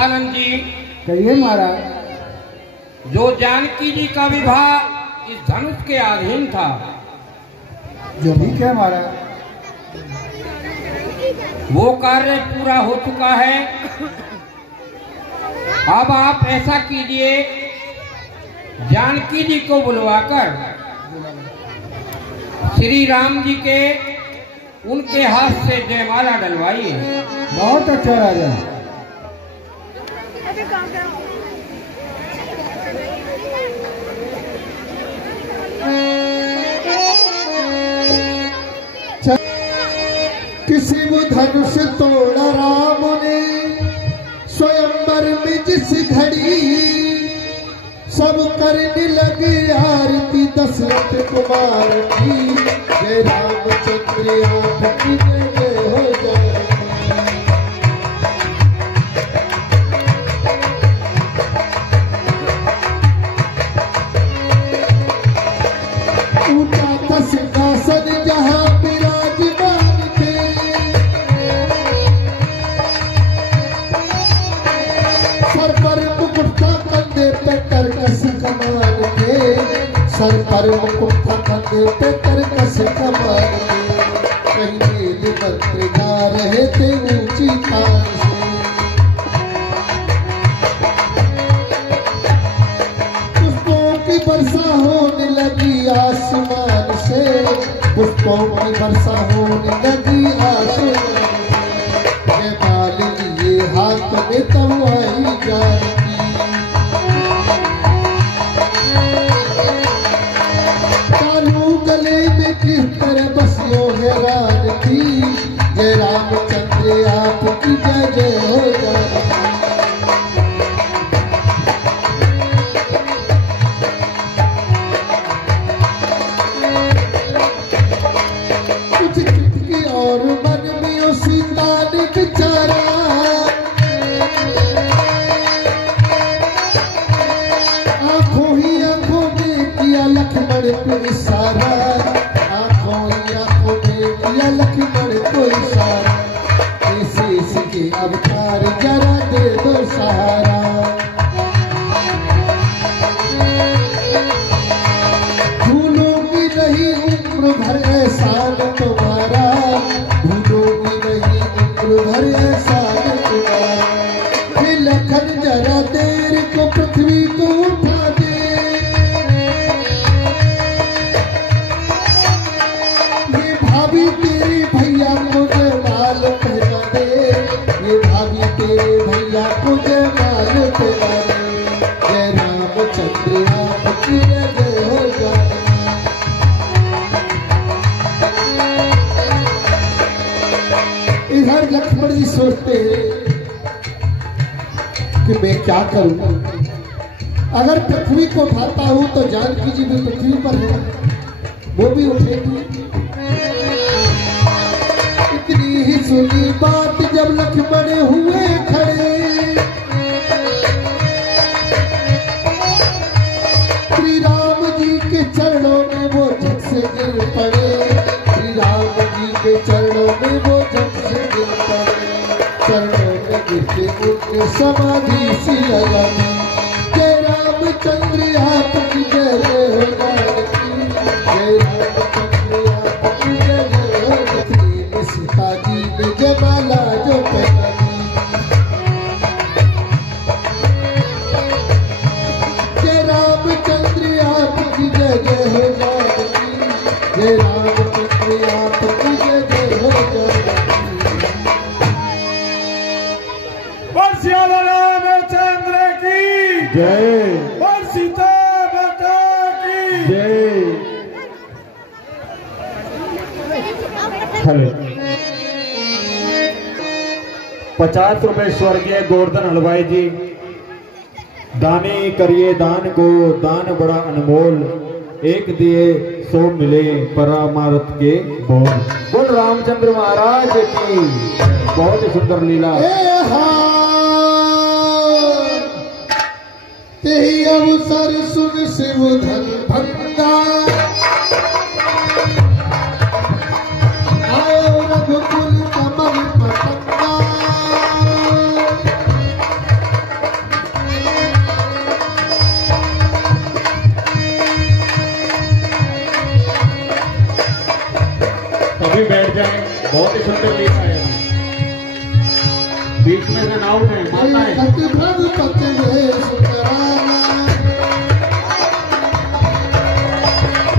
दशानंद जी। कहिए महाराज। जो जानकी जी का विवाह इस धनुष के अधीन था। जो ठीक है महाराज। वो कार्य पूरा हो चुका है। अब आप ऐसा कीजिए, जानकी जी को बुलवाकर श्री राम जी के उनके हाथ से जयमाला डलवाइए। बहुत अच्छा राजा। किसी वो धनुष तोड़ा राम ने स्वयंवर में जिस घड़ी, सब करने लगे आरती दशरथ कुमार की। जय रामचंद्र आपकी जय हो जाए। ऊंचा था सिंहासन जहाँ विराजमान थे, सर पर मुकुट था कंधे पे तरकस कमान थे। सर पर मुकुट था कंधे पे तरकस कमान थे। कहीं वेद मंत्र गा रहे थे ऊंची तान से। पुष्पों की वर्षा होने लगी आसमान से। पुष्पों की वर्षा होने लगी आसमान से। जय माल लिए हाथ में तब आई जानकी। कालू गले में किस तरह बसियों है राज की। जय रामचंद्र आपकी जय जय हो जानकी। कुछ चुटकी और मन में ओ सीता ने बिचारा। आंखों ही आंखों में किया लक्ष्मण को इशारा। आंखों ही आंखों में किया लक्ष्मण को इशारा। ऐसे इसके अवतार जरा दे दो सहारा। भूलोगी नहीं उम्र भर एहसान तुम्हारा। भूलोगी नहीं उम्र भर एहसान तुम्हारा। हे लखन जरा देर को पृथ्वी को उठा दे। ये भाभी तेरे भैया को जयमाल पहना दे। ये भाभी तेरे भैया को जयमाल पहना दे। जय रामचंद्र आपकी जय जय हो जाए। इधर लक्ष्मण जी सोचते हैं कि मैं क्या करूं। अगर पृथ्वी को उठाता हूं तो जानकी जी भी पृथ्वी पर है, वो भी उठेगी। इतनी ही सुनी बात जब लक्ष्मण हुए खड़े। श्री राम जी के चरणों में वो झट से गिर पड़े। श्री राम जी के चरणों में वो झट से गिर पड़े। चरणों में गिरते उनके समाधि सी लगा। जय रामचंद्र आपकी जय जय हो जानकी। जय रामचंद्र आपकी जय जय हो जानकी। सीता जी ने जयमाला जो पहना दी। जय रामचंद्र आपकी जय जय हो जानकी। जय रामचंद्र आपकी जय जय हो जानकी। रामचंद्र की जय। और सीता माता की जय। हेलो। 50 रुपए स्वर्गीय गोवर्धन हलवाई जी। दानी करिए दान को, दान बड़ा अनमोल। एक दिए 100 मिले परमार्थ के बोल। बोल रामचंद्र महाराज की। बहुत ही सुंदर लीला। तेही अवसर सुन शिव धन भंगा। आओ रघुकुल कमल पतंगा। बीच में रन आउट है, माता है। सतभ्रम पथ में सुतराना,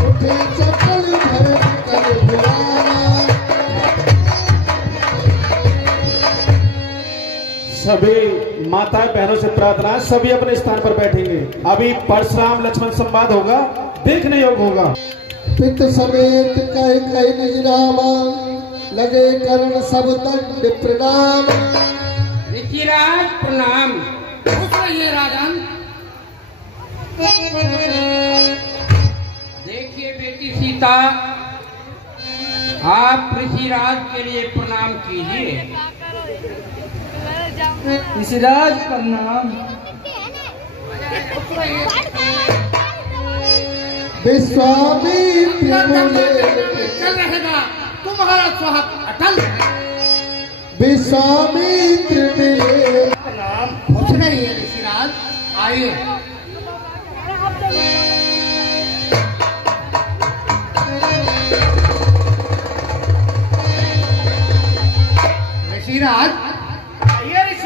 उठे चपल भर कर बुलाना। सभी माताएं बहनों से प्रार्थना है, सभी अपने स्थान पर बैठेंगे। अभी परशुराम लक्ष्मण संवाद होगा, देखने योग्य होगा। पित समेत कह कह निज रामा, लगे करण सब दंड प्रणाम। ऋषिराज प्रणाम। खुश रहिए राजन। देखिए बेटी सीता, आप ऋषिराज के लिए प्रणाम कीजिए। ऋषिराज प्रणाम। विश्वामित्र बोले, चल रहेगा तुम्हारा सुहाग अटल। विश्वामित्र मिले, खुश रहिए ऋषिराज, आइए। ऋषिराज,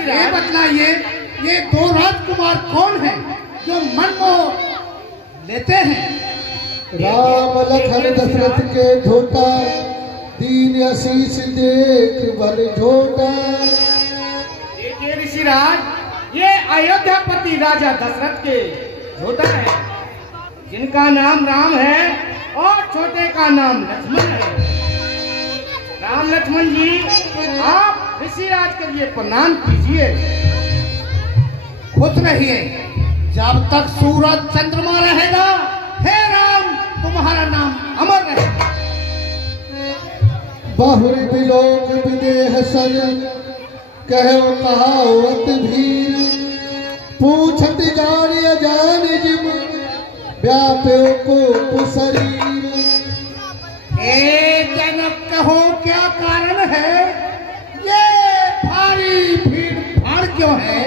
ये बतलाइए, ये दो राजकुमार कौन हैं जो मन को लेते हैं? राम लखन दशरथ के ढोटा, दीन आशीष देख वर झोटा। देखिए ऋषिराज, ये अयोध्यापति राजा दशरथ के झोटा है, जिनका नाम राम है और छोटे का नाम लक्ष्मण है। राम लक्ष्मण जी, आप ऋषिराज के लिए प्रणाम कीजिए। खुश रहिए, जब तक सूरज चंद्रमा रहेगा, हे राम, तुम्हारा नाम अमर रहेगा। बहुर बिलोक विदेह सन, कहो कहावत भीर। पूछत जान अजान जिम, व्याप्यो को शरीर। जनक कहो क्या कारण है, ये भारी भीड़ भाड़ क्यों है?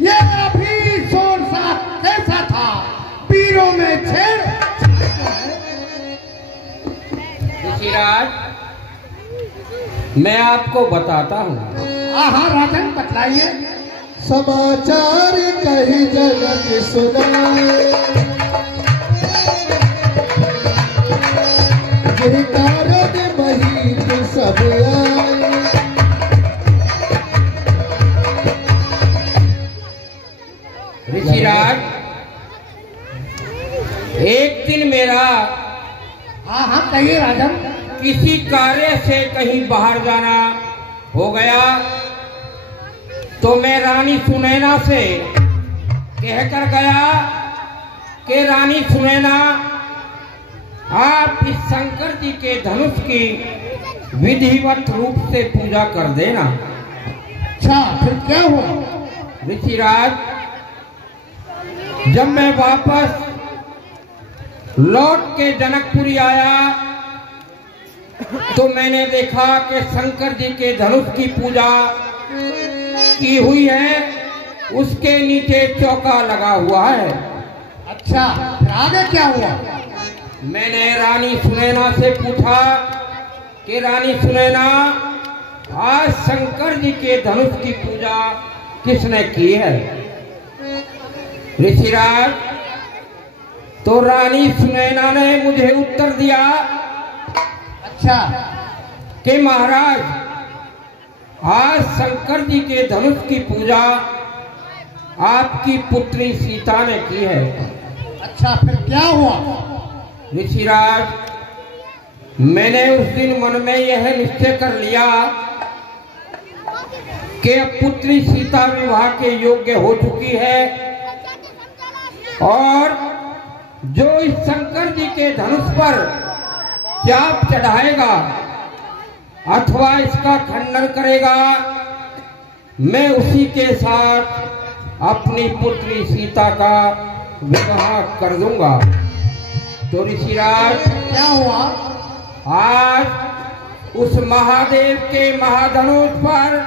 ये अभी शोर सा कैसा था, पीरों में छेड़ ऋषिराज, मैं आपको बताता हूँ। हाँ राजन, बतलाइए। समाचार कही जगत सुनाए, यही कारण वही तो सब आए। ऋषिराज, एक दिन मेरा, हाँ कहिए राजन, किसी कार्य से कहीं बाहर जाना हो गया, तो मैं रानी सुनैना से कहकर गया कि रानी सुनैना, आप इस शंकर जी के धनुष की विधिवत रूप से पूजा कर देना। अच्छा, फिर क्या हुआ? ऋषिराज, जब मैं वापस लौट के जनकपुरी आया, तो मैंने देखा कि शंकर जी के धनुष की पूजा की हुई है, उसके नीचे चौका लगा हुआ है। अच्छा, फिर आगे क्या हुआ? मैंने रानी सुनैना से पूछा कि रानी सुनैना, आज शंकर जी के धनुष की पूजा किसने की है? ऋषिराज, तो रानी सुनैना ने मुझे उत्तर दिया, अच्छा, कि महाराज, आज शंकर जी के धनुष की पूजा आपकी पुत्री सीता ने की है। अच्छा, फिर क्या हुआ? ऋषिराज, मैंने उस दिन मन में यह निश्चय कर लिया कि अब पुत्री सीता विवाह के योग्य हो चुकी है, और जो इस शंकर जी के धनुष पर चाप चढ़ाएगा अथवा इसका खंडन करेगा, मैं उसी के साथ अपनी पुत्री सीता का विवाह कर दूंगा। तो ऋषिराज, क्या हुआ? आज उस महादेव के महाधनुष पर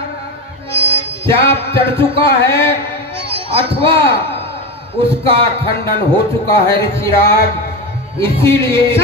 चाप चढ़ चुका है अथवा उसका खंडन हो चुका है ऋषिराज, इसीलिए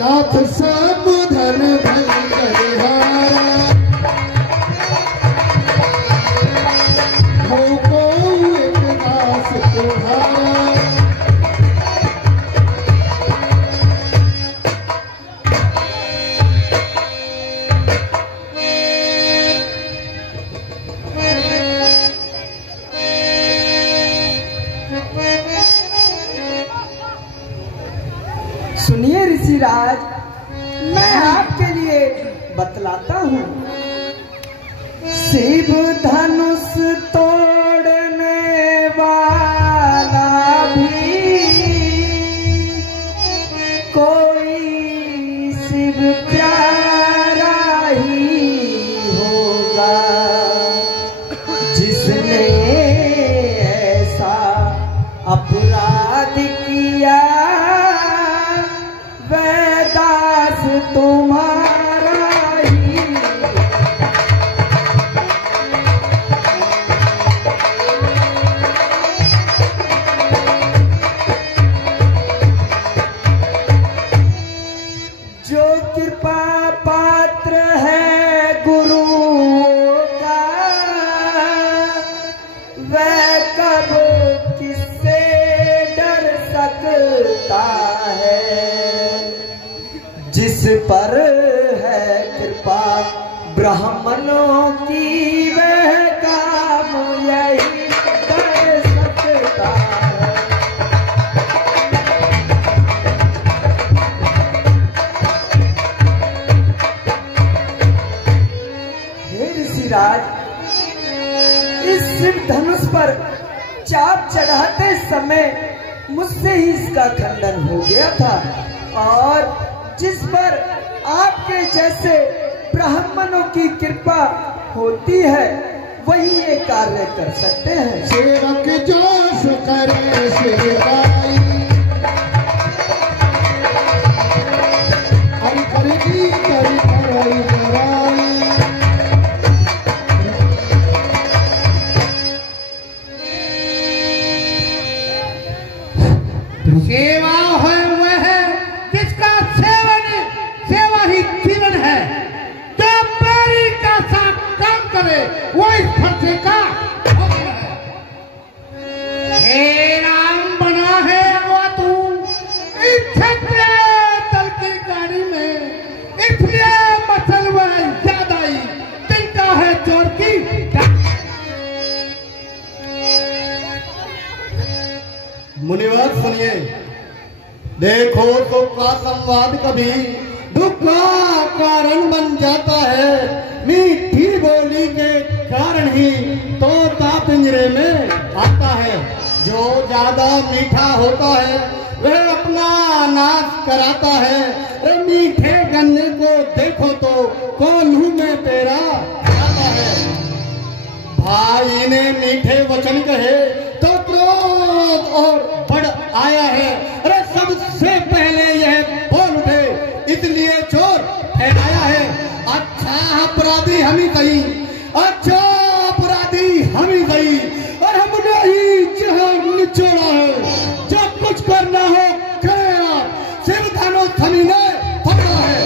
नाथ सब धन भंगरहारा हो को एक दास तुम्हारा। सुनिए ऋषिराज, मैं आपके लिए बतलाता हूँ। शिव धनुष तोड़ने वाला भी कोई शिव प्यारा ही होगा, जिसने ऐसा अपराध किया दास तुम्हारा ही। जो कृपा पात्र है गुरु का, वह कब किससे डर सकता है। जिस पर है कृपा ब्राह्मणों की, वह काम यही कर सकता है। हे ऋषिराज, इस शिव धनुष पर चाप चढ़ाते समय मुझसे ही इसका खंडन हो गया था, और जिस पर आपके जैसे ब्राह्मणों की कृपा होती है वही ये कार्य कर सकते हैं। सेवक जो करे सेवाई, हरि करी करी कराई कराई। सेवा है वह जिसका सेवा ही जीवन है। जो पैरी का साथ काम करे वो इस फरसे का है। हे राम बना है वो तू इस क्षत्रिय दल की गाड़ी में, इसलिए मसल वह ज्यादा ही तिनका है चोर की। मुनिवर सुनिए, देखो तो का संवाद कभी दुख का कारण बन जाता है। मीठी बोली के कारण ही तोता पिंजरे में आता है। जो ज्यादा मीठा होता है वह अपना नाश कराता है। मीठे गन्ने को देखो तो कोल्हू में तेरा आता है। भाई ने मीठे वचन कहे तो क्रोध और बढ़ आया है। अरे सबसे पहले यह बोल उठे, इसलिए चोर ठहराया है। अच्छा अपराधी हम ही सही, अच्छा अपराधी हम ही सही, और हमने ही जहां निचोड़ा है। जब कुछ करना हो करेगा, शिव धनुष हमी ने पकड़ा है।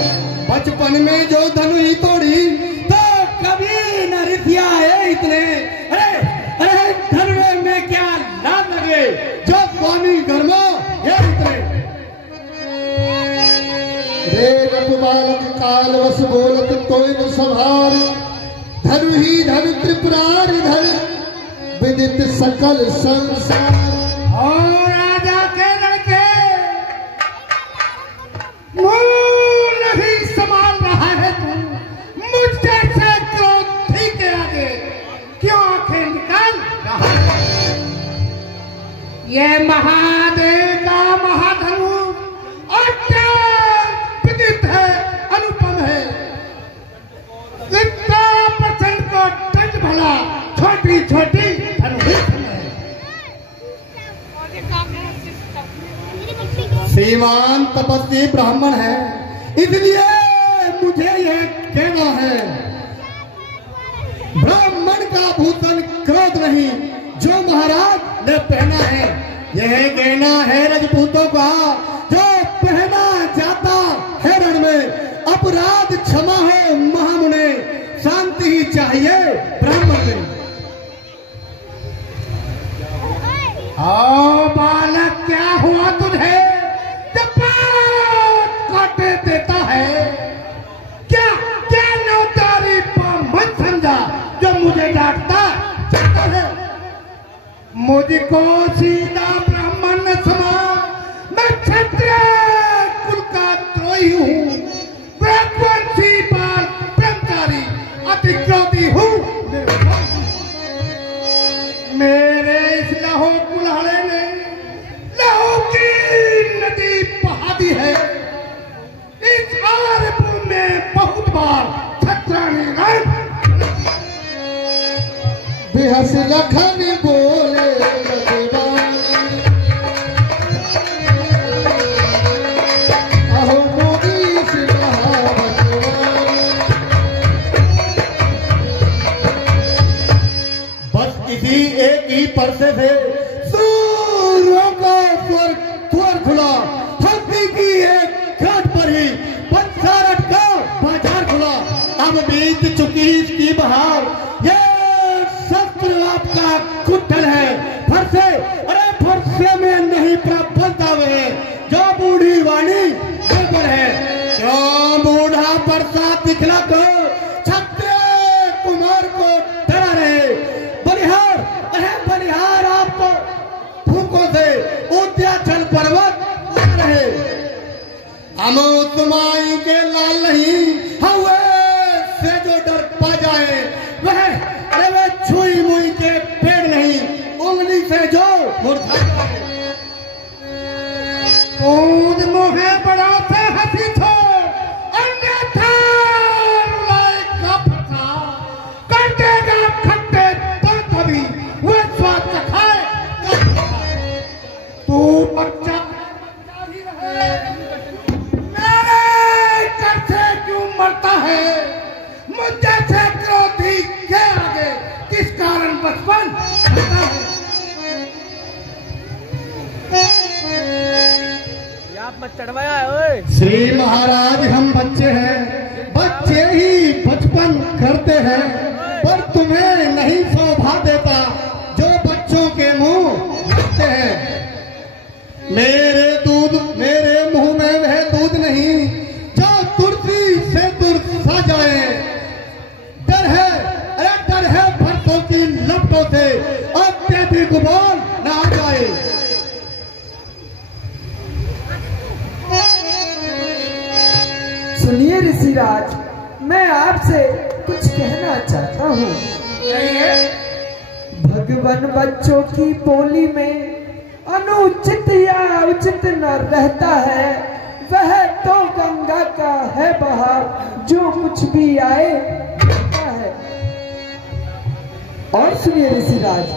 बचपन में जो धनु ही तोड़ी तो कभी न रिथिया है इतने। अरे धनुए में क्या लाभ लगे, जो स्वामी घर में ये इतने। रे रत बालक कालवश बोलत तोय न संभार, धनु ही धनु त्रिपुरारि धर विदित सकल संसार। और राजा के लड़के मुंह नहीं संभाल रहा है तू। मुझसे से क्रोधी के आगे क्यों आंखें निकाल रहा है। ये महादेव का महाधनु अत्यंत विदित है, अनुपम है। इतना प्रचंड को दंड भला छोटी छोटी धनु है। श्रीमान तपस्वी ब्राह्मण है, इसलिए मुझे यह कहना है। ब्राह्मण का भूषण क्रोध नहीं, जो महाराज ने पहना है। यह गहना है राजपूतों का, जो पहना जाता है क्षमा हो महामुने, शांति ही चाहिए ब्राह्मण में। आओ बालक, क्या हुआ तुझे जब बात काटे देता है? क्या क्या नौतारी ब्राह्मण समझा जो मुझे डांटता है? मुझको सीधा ब्राह्मण न समझ, मैं क्षत्रिय कुल का द्रोही हूँ, ब्रह्मवंशी बाल ब्रह्मचारी अतिक्रोधी हूँ। मेरे इस लहो कुल्हाड़े ने लहू की नदी बहा दी है। इस आरबू में बहुत बार छत्राने रंग बेहस लखन बोले दीवानी, अहो मोदी से महावतवानी। बस इसी एक ही परसे से सूर्यों का स्वर खुला, धरती की एक घाट पर ही पंचारठ का बाजार खुला। अब बीत चुकी इसकी बहार, ये शस्त्र आपका कुट्टल है। फरसे, अरे फरसे में नहीं प्रबलता वे, जो बूढ़ी वाणी पर है। क्यों बूढ़ा बरसात दिखला को क्षत्रिय कुमार को डरा रहे? बलिहार, अरे बलिहार आप तो फूकों से उद्याचल पर्वत उड़ रहे। हम तुमाई के लाल नहीं, हवे से जो डर पा जाए वह, अरे वह छुई मुई के पेड़ नहीं, उंगली से जो मुरझा जाए। कूद मुहे बड़ा से हंसी थो, अन्यथा रुलाएगा फंसा, कर देगा खट्टे तो कभी वह स्वाद चखाए। तू बच्चा ही रहे, मेरे घर से क्यों मरता है? मुझे से क्रोधी के आगे किस कारण बचपन खाता है? श्री महाराज, हम बच्चे हैं, बच्चे ही बचपन करते हैं, पर तुम्हें नहीं शोभा देता जो बच्चों के मुंह लगते हैं। मेरे मुंह में वह दूध नहीं जो तुलसी से तुरसा जाए। डर है, अरे डर है फरसों की लपटों से, अत्यधिक बोल ना आ जाए। सुनिए ऋषिराज, मैं आपसे कुछ कहना चाहता हूँ। भगवान बच्चों की बोली में अनुचित या उचित न रहता है, वह तो गंगा का है बहाव, जो कुछ भी आए रहता है। और सुनिए ऋषिराज,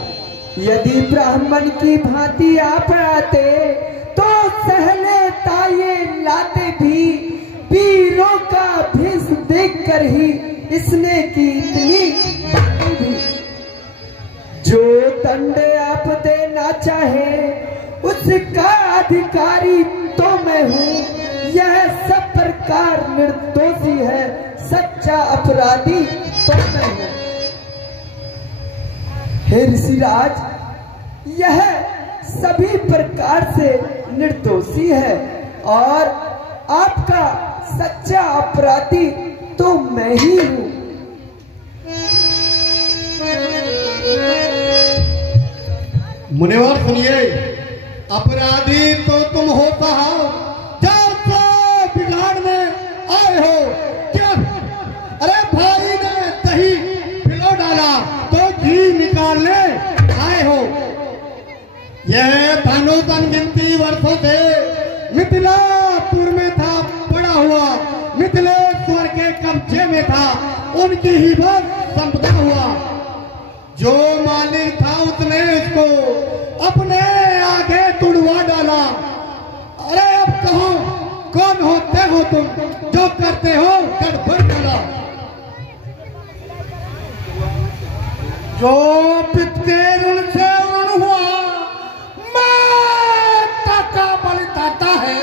यदि ब्राह्मण की भांति आप आते तो सहले ताये लाते भी, वीरों का भेष देखकर ही इसने की इतनी बातें भी। जो दंड आप देना चाहे उसका अधिकारी तो मैं हूँ, यह सब प्रकार निर्दोषी है, सच्चा अपराधी तो मैं हूँ। हे ऋषिराज, यह सभी प्रकार से निर्दोषी है और आपका सच्चा अपराधी तो मैं ही हूँ। मुनिवर सुनिए, अपराधी तो तुम होता हो जब बिगाड़ने आए हो। क्या, अरे भाई ने दही पिलो डाला तो घी निकालने आए हो। यह धनुधन गिनती वर्षों से मिथिलापुर में था पड़ा हुआ, मिथिलेश्वर के कब्जे में था, उनकी ही बात संपदा हुआ। जो मालिक था उसने इसको अपने आगे तुड़वा डाला। अरे अब कहो, कौन होते हो तुम जो करते हो गड़बड़ डाला। जो पित के ऋण से ऋण हुआ, माता का बलिदाता है,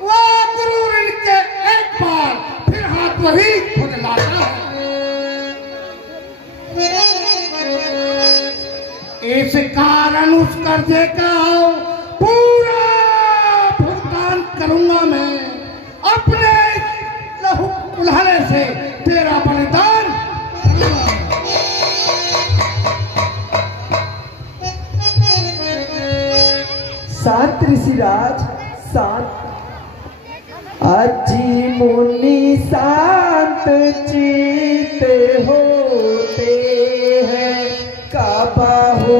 वो गुरु ऋण के एक बार फिर हाथ वही उस कर्जे का पूरा भुगतान करूंगा मैं। अपने लहू कुल्हाड़े से तेरा बलिदान। शांत ऋषिराज शांत। अजी मुनि शांत चित होते हैं, काबाहु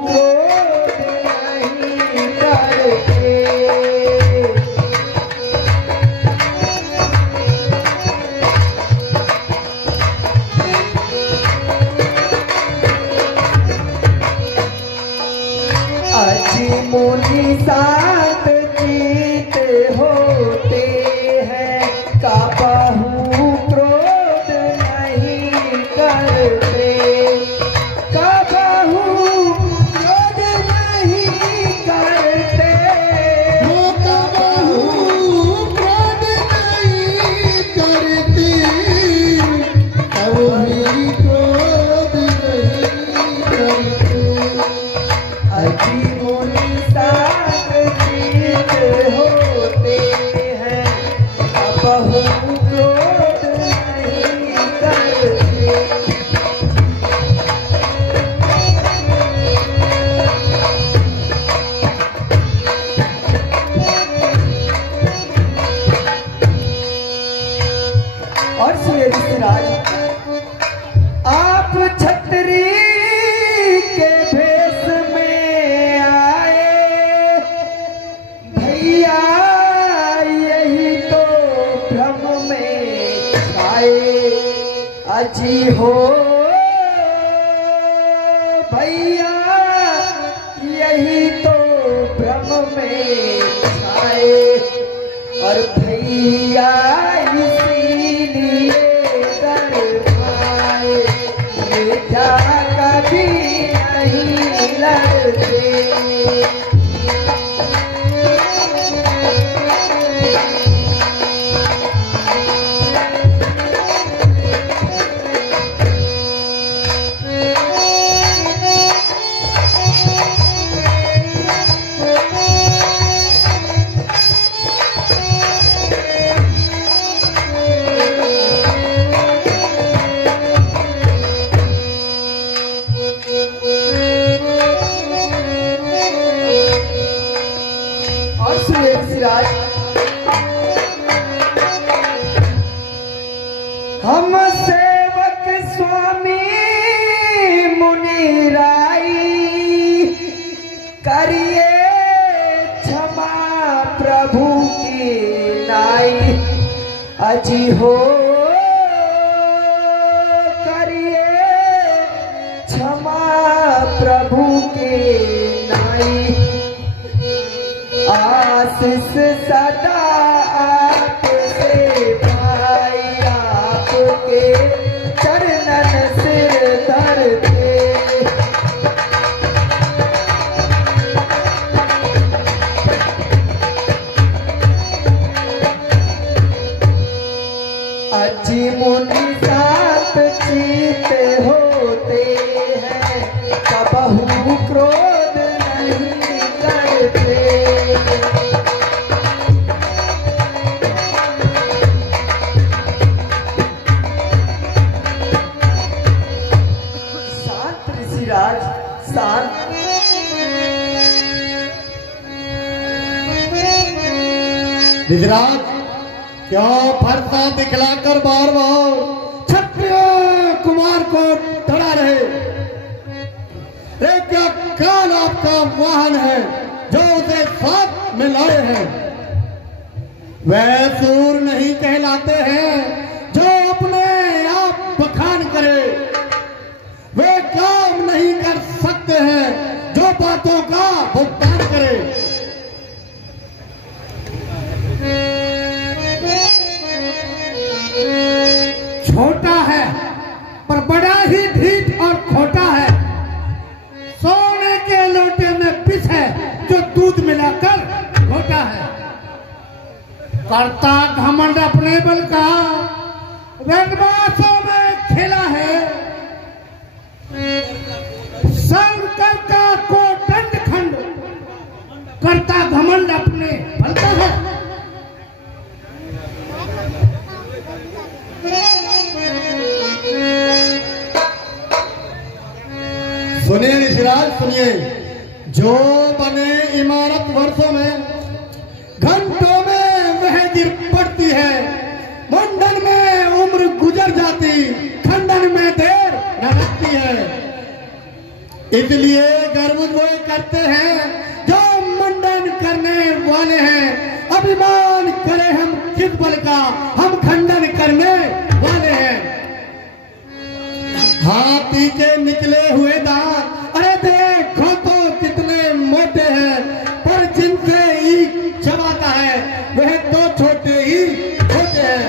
क्रोध नहीं करते। अजी मुनि शांत चित होते हैं, काबाहु क्रोध नहीं करते। काबाहु क्रोध नहीं करते। वो काबाहु क्रोध नहीं करते, कभी क्रोध नहीं करते। अजी मुनि शांत चित होते हैं, काबाहु क्रोध नहीं करते। और सुनिए ऋषिराज, आप छतरी के भेष में आए, भैया यही तो भ्रम में छाए। अजी हो भैया यही तो भ्रम में छाए। और भैया इसीलिए डर पाए, मीठा कभी नहीं लड़ते। और सुनिए ऋषिराज, हम सेवक स्वामी मुनि राई, करिए क्षमा प्रभु की नाई। अजी हो करिए क्षमा प्रभु की नाई। आशीष सदा आपसे भाई, आपके चरणन सिर धरते। अजी मुनि शांत चित होते हैं, कबहु क्रोध नहीं करते। शांत ऋषिराज शांत। ऋषिराज, क्यों फरसा दिखलाकर बार बार क्षत्रिय कुमार को डरा रहे? रे क्या काल आपका वाहन है जो उसे साथ में लाए हैं? वह सूर नहीं कहलाते हैं जो अपने आप बखान करे। वे काम नहीं कर सकते हैं जो बातों का भुगतान करे। छोटा है पर बड़ा ही ढीठ और खोटा है। सोने के लोटे में पिस है जो दूध मिलाकर घोटा है। करता घमंड अपने बल का, रंगबासों में खेला है। शंकर का कोटन करता घमंड अपने फलता है। सुनिए ऋषिराज सुनिए, जो बने इमारत वर्षों में, घंटों में वह गिर पड़ती है, मुंडन में उम्र गुजर जाती, खंडन में देर न लगती है। इसलिए गर्व वो करते हैं जो मुंडन करने वाले हैं, अभिमान करें हम किस बल का, हम खंडन करने वाले हैं। हाथी के निकले हुए दांत, अरे देखो तो कितने मोटे हैं, पर जिनसे ही चबाता है वह तो छोटे ही होते हैं।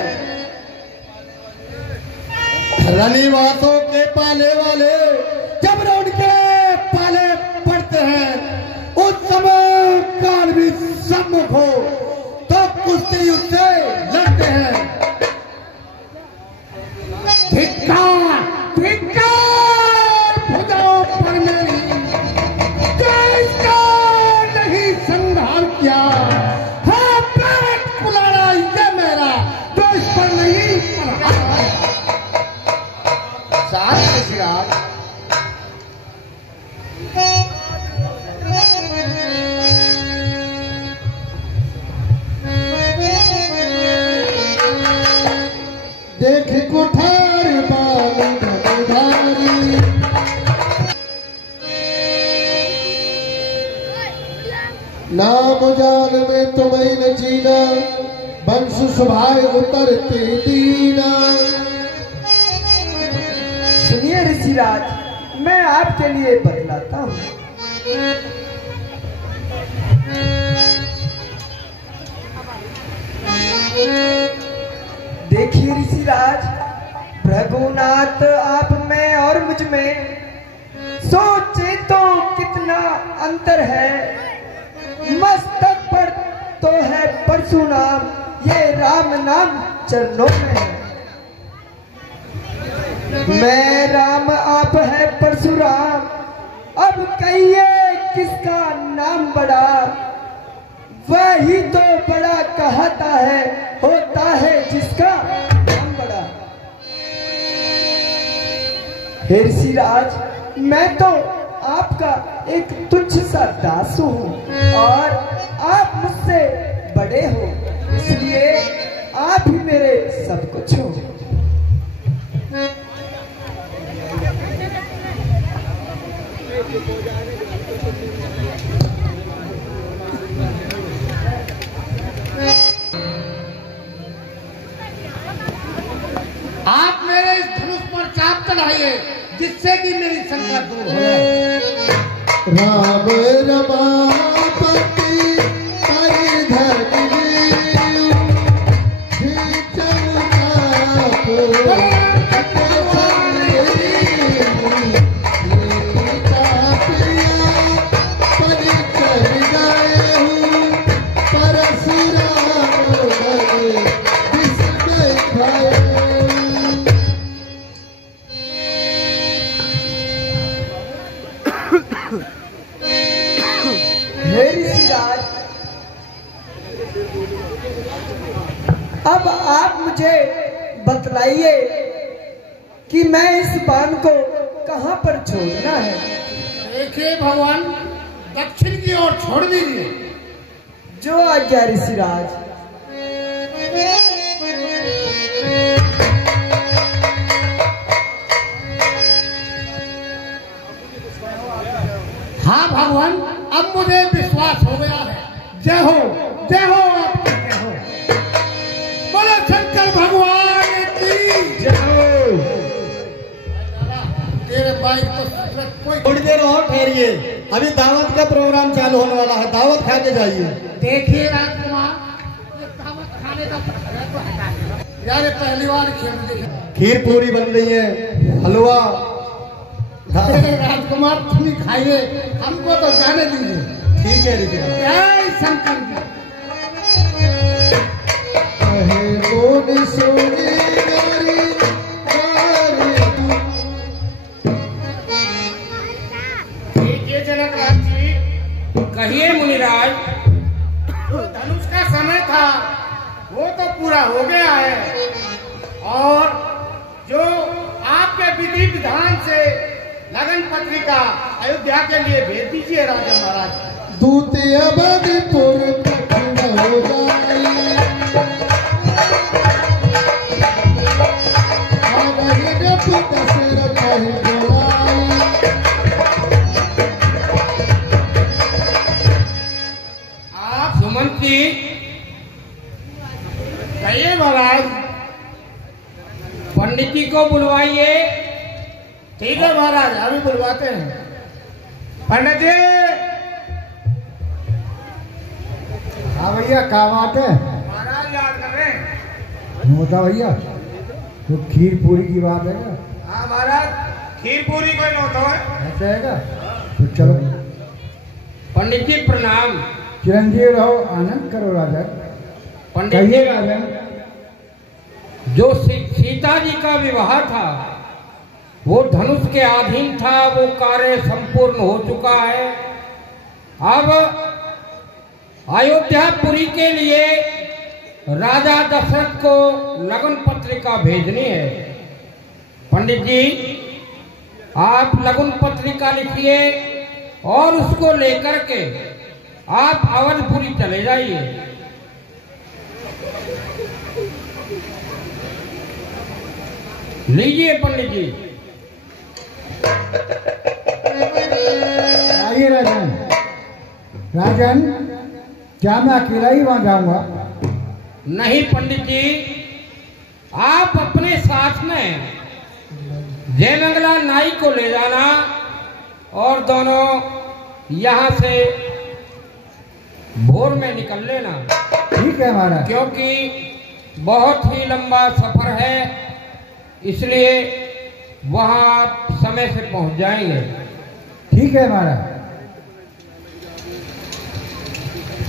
रनिवासों के पाले वाले जब उनके पाले पड़ते हैं, उस समय काल भी सम्मुख हो तो कुश्ती उससे लड़ते हैं। भुजाओं पर मेरी इसका नहीं संधार किया, हाँ पेट पुलाड़ा ये मेरा जो इस पर नहीं पड़ा। ऋषिराज देख कुठार बाल धनुधारी, नाम जान में तुम्हें न जीना, वंश सुभाए उतरते दीना। सुनिए ऋषिराज, मैं आपके लिए बतलाता हूँ। देखिए ऋषिराज, भृगुनाथ आप में और मुझ में सोचे तो कितना अंतर है। मस्तक पर तो है परशुराम, ये राम नाम चरणों में है। मैं राम आप है परशुराम, अब कहिए किसका नाम बड़ा। वही तो बड़ा कहता है, होता है जिसका नाम बड़ा। हे ऋषिराज, मैं तो आपका एक तुच्छ सा दास हूँ और आप मुझसे बड़े हो, इसलिए आप ही मेरे सब कुछ हो। आप मेरे इस धनुष पर चाप चढ़ाइए, जिससे कि मेरी शंका दूर हो जाए। राम रमापति परिधर अब आप मुझे बतलाइए कि मैं इस बाण को कहां पर छोड़ना है। देखिए भगवान, दक्षिण की ओर छोड़ दीजिए। जो आज्ञा ऋषिराज। हाँ भगवान, अब मुझे विश्वास हो गया है। जय हो, जय हो, आपकी जय हो। बोलो शंकर भगवान की जय हो। तेरे भाई तो कोई थोड़ी देर और ठहरिए, अभी दावत का प्रोग्राम चालू होने वाला है, दावत खा के जाइए। देखिए राजकुमार, ये दावत खाने का तो है यार, पहली बार खीर पूरी बन रही है, हलवा। राजकुमार तुम ही खाइए, हमको तो जाने दीजिए। ठीक है ऋषि। जय शंकर जी। जनक राज जी, कहिए मुनिराज। हो गया है और जो आपके विधि विधान से लगन पत्रिका अयोध्या के लिए भेज दीजिए राजा महाराज। दूत अवधपुर तक न हो जाए, दशरथ कहे बुलाए। आप सुमंत जी कहिए महाराज। पंडित जी को बुलवाइए। ठीक है महाराज, अभी बुलवाते हैं। पंडित जी। हाँ भैया, काम आते महाराज याद कर रहे हैं। होता भैया, तो खीर पूरी की बात है क्या? हाँ महाराज, खीर पूरी कोई नौता है। ऐसा है क्या? तो चलो। पंडित जी प्रणाम। चिरंजीव रहो, आनंद करो राजा। पंडित कहिए जी, राजा। जो सीता जी का विवाह था वो धनुष के अधीन था, वो कार्य संपूर्ण हो चुका है। अब अयोध्यापुरी के लिए राजा दशरथ को लगन पत्रिका भेजनी है। पंडित जी, आप लगन पत्रिका लिखिए और उसको लेकर के आप अवधपुरी चले जाइए। लीजिए पंडित जी। आइए राजन। राजन, क्या मैं अकेला ही वहां जाऊंगा? नहीं पंडित जी, आप अपने साथ में जयमंगला नाई को ले जाना और दोनों यहाँ से भोर में निकल लेना। ठीक है महाराज। क्योंकि बहुत ही लंबा सफर है, इसलिए वहाँ आप समय से पहुँच जाएंगे। ठीक है महाराज।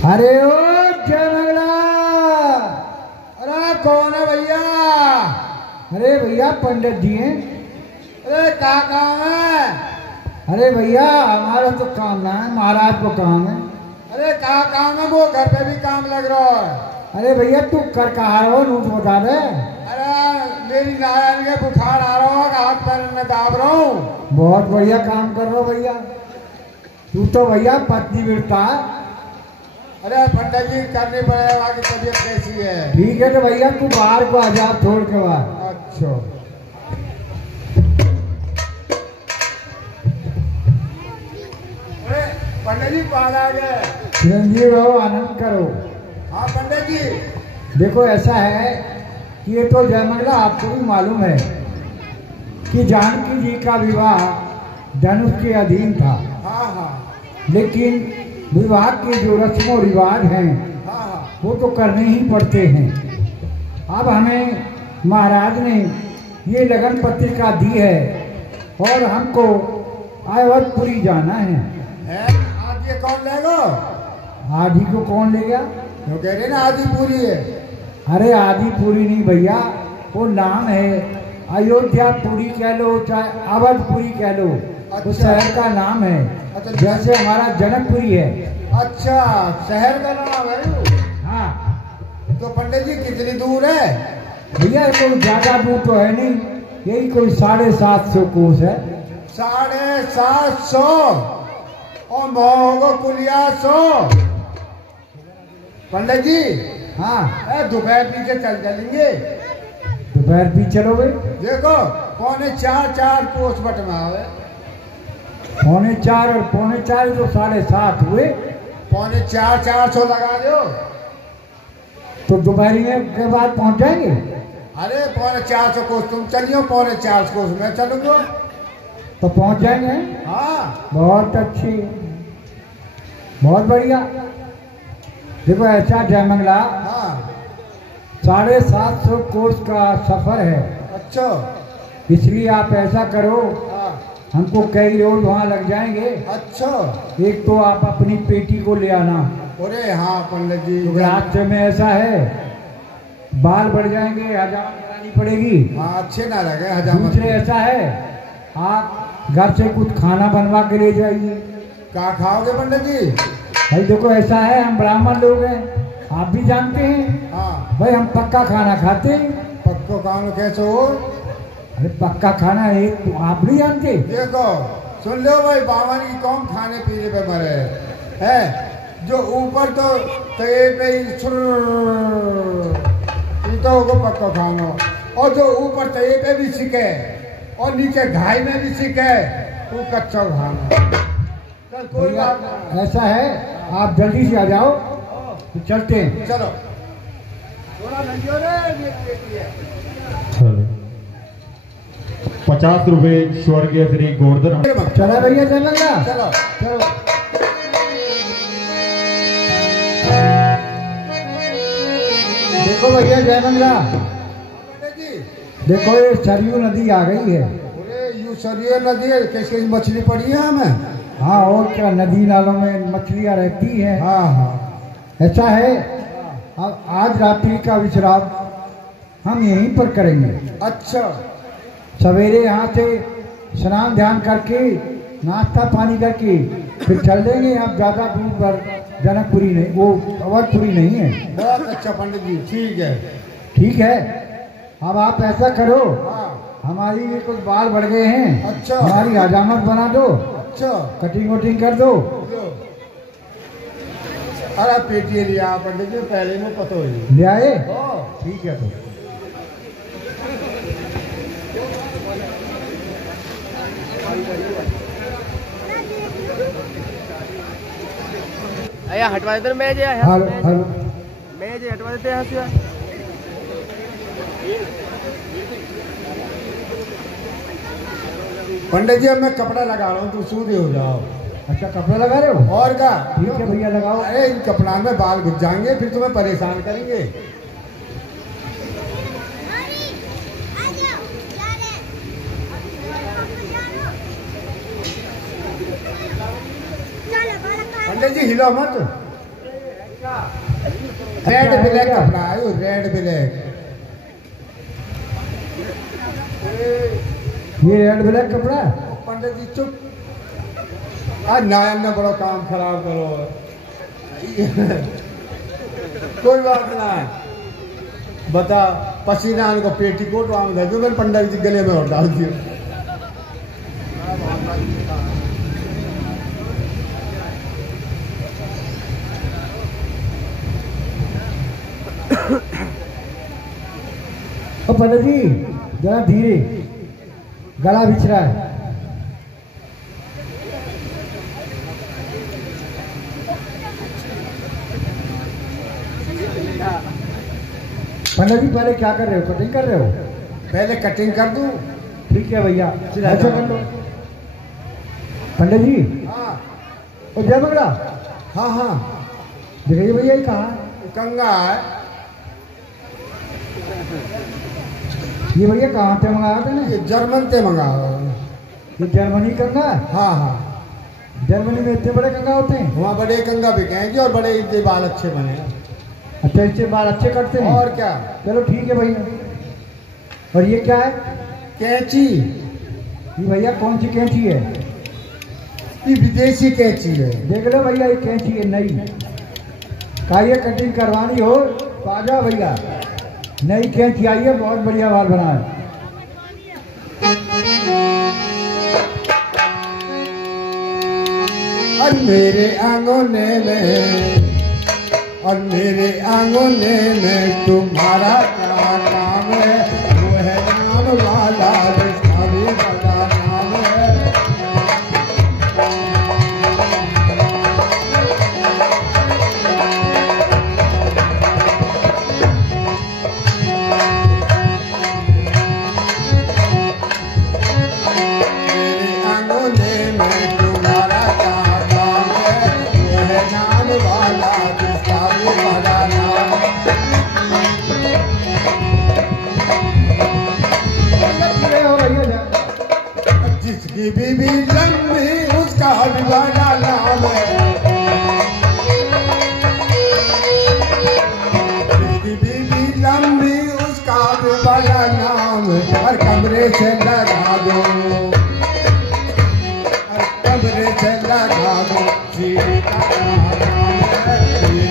अरे ओ जयमंगला। अरे कौन है भैया? अरे भैया, पंडित जी हैं। अरे क्या काम है? अरे भैया, हमारा तो काम ना है, महाराज को काम है। अरे क्या काम है? वो घर पे भी काम लग रहा है। अरे भैया, तू कर कहा हो, नूट बता दे। अरे मेरी नारायण के बुखार आ रहा है, हाथ पैर में दाब रहा हूँ। बहुत बढ़िया काम कर रहा हो भैया। तू तो भैया पत्नी बिरता है। अरे पंडित जी, करनी पड़ेगा की तबीयत कैसी है? ठीक है तो भैया, तू बाहर को आजाद छोड़ के बाहर। अच्छा। अरे पंडित जी बाहर आ गए। चिरंजीव रहो, आनंद करो। हाँ पंडित जी। देखो ऐसा है कि ये तो जयमंगला आपको भी मालूम है कि जानकी जी का विवाह धनुष के अधीन था। हाँ हाँ लेकिन विवाह के जो रस्मों रिवाज हैं हाँ हाँ। वो तो करने ही पड़ते हैं। अब हमें महाराज ने ये लगन पत्रिका दी है और हमको अयोध्यापुरी जाना है। आज ये कौन लेगा? आदि को कौन ले गया? तो कह रहे ना आदि पूरी है। अरे आदिपुरी नहीं भैया, वो नाम है। अयोध्यापुरी कह लो चाहे अवधपुरी कह लो, वो शहर का नाम है। अच्छा। जैसे हमारा जनकपुरी है। अच्छा, शहर का नाम है वो। हाँ तो पंडित जी कितनी दूर है? भैया, कोई ज्यादा दूर तो है नहीं, यही कोई 750 कोस है। 750 और मोहगो कुलिया 100। पंडित जी, हाँ, दोपहर पीछे चल चलेंगे। दोपहर भी चलोगे? देखो 4.25 कोस बट में आवे। 4.25 और 4.25 तो 7.5 हुए। 4.25 लगा दो। तो दोपहर के बाद पहुंच जाएंगे। अरे 4.25 कोस तुम चलियो, 4.25 कोस मैं चलूंगा। तो पहुंच जाएंगे। हाँ बहुत अच्छी, बहुत बढ़िया। देखो ऐसा जयमंगला हाँ। 750 कोस का सफर है, अच्छा। इसलिए आप ऐसा करो, हाँ। हमको कई रोज वहाँ लग जाएंगे। अच्छा। एक तो आप अपनी पेटी को ले आना। अरे हाँ पंडित जी। तो रास्ते में ऐसा है, बाल बढ़ जाएंगे, हजामत करानी पड़ेगी। हाँ, अच्छे ना लगे हजामत। दूसरे ऐसा है, आप घर से कुछ खाना बनवा के ले जाइए। क्या खाओगे पंडित जी? भाई देखो ऐसा है, हम ब्राह्मण लोग हैं, आप भी जानते हैं हाँ भाई, हम पक्का खाना खाते हैं। पक्को काम कैसे हो? अरे पक्का खाना एक तो आप नहीं जानते। देखो सुन लो भाई, बावन की कौन खाने पीने पे मरे है। जो ऊपर तो तवे पे ही तो को पक्का खाना, और जो ऊपर तवे पे भी सीखे और नीचे घाई में भी सीखे वो कच्चा खाना। चल कोई बात नहीं। ऐसा है, आप जल्दी से आ जाओ तो चलते हैं। चलो थोड़ा लंजो रे। 50 रुपए स्वर्गीय श्री गोवर्धन। चला भैया चलेगा। चलो चलो देखो भैया जय मंगला, जी। देखो ये सरयू नदी आ गई है। अरे यू सरिया नदी है, कैसे मछली पड़ी है हमें। हाँ और क्या, नदी नालों में मछलियाँ रहती हैं। हाँ हाँ ऐसा है, अब आज रात्रि का विश्राम हम यहीं पर करेंगे। अच्छा सवेरे यहाँ से स्नान ध्यान करके नाश्ता पानी करके फिर चल देंगे। अब ज्यादा दूर पर जनकपुरी नहीं, वो अवधपुरी नहीं है। बहुत अच्छा पंडित जी, ठीक है। ठीक है, अब आप ऐसा करो, हाँ हमारी भी कुछ बाल बढ़ गए हैं। अच्छा। हमारी हजामत बना दो, अच्छा कटिंग वटिंग कर दो। अरे पेटी लिया पंडित जी, पहले में पता हो। ले आए, ठीक है। तो अया हटवा देते मैं जे हेलो हेलो, मैं जे हटवा देते यहाँ से। पंडित जी अब मैं कपड़ा लगा रहा हूँ, तू सूधे हो जाओ। अच्छा कपड़ा लगा रहे हो? और क्या? ठीक है भैया लगाओ। अरे इन कपड़ा में बाल घुस जाएंगे, फिर तुम्हें परेशान करेंगे। पंडित जी हिलो मत। रेड ब्लैक कपड़ा आयो, रेड ब्लैक। ये रेड ब्लैक कपड़ा। पंडित जी चुप, आज नायम ने बड़ा काम खराब करो। कोई बात ना, बता पसीना को पेटीकोट वहां दे दो, मैंने पंडित जी गले में और डाल दिया। ओ पंडित जी जरा धीरे, गला बिछ रहा है। पंडित जी पहले क्या कर रहे हो, कटिंग कर रहे हो? पहले कटिंग कर दूं? ठीक है भैया, ऐसा कर लो। पंडित जी हाँ ओ जय मंगला, हाँ हाँ देखिए भैया ये कहाँ है? कंगा है। ये भैया कहाँ से मंगाया था ये जर्मन से मंगाओ। ये जर्मनी कंगा है? हाँ हाँ, जर्मनी में इतने बड़े कंगा होते हैं? वहाँ बड़े कंगा बिकेंगे और बड़े इतने बाल अच्छे बने। अच्छा इससे बाल अच्छे कटते हैं? और क्या? चलो ठीक है भैया। और ये क्या है? कैंची। ये भैया कौन सी कैंची है? ये विदेशी कैंची है। देख लो भैया ये कैंची है नई, ये कटिंग करवानी हो तो आ जाओ भैया, नई कैंची आई है, बहुत बढ़िया बाल बना है। और मेरे आंगने में, और मेरे आंगने में तुम्हारा क्या नाम है? वो है नाम वाला विष्णु वाला नाम है। मेरे आंगने में तुम्हारा क्या नाम है? वो है नाम वाला विष्णु वाला नाम है। जिसकी बीबी लंबी उसका भी बड़ा नाम है। जिसकी बीबी लंबी उसका भी बड़ा नाम है। हर कमरे से लगा दो, हर कमरे से लगा दो, श्री का नाम है। श्री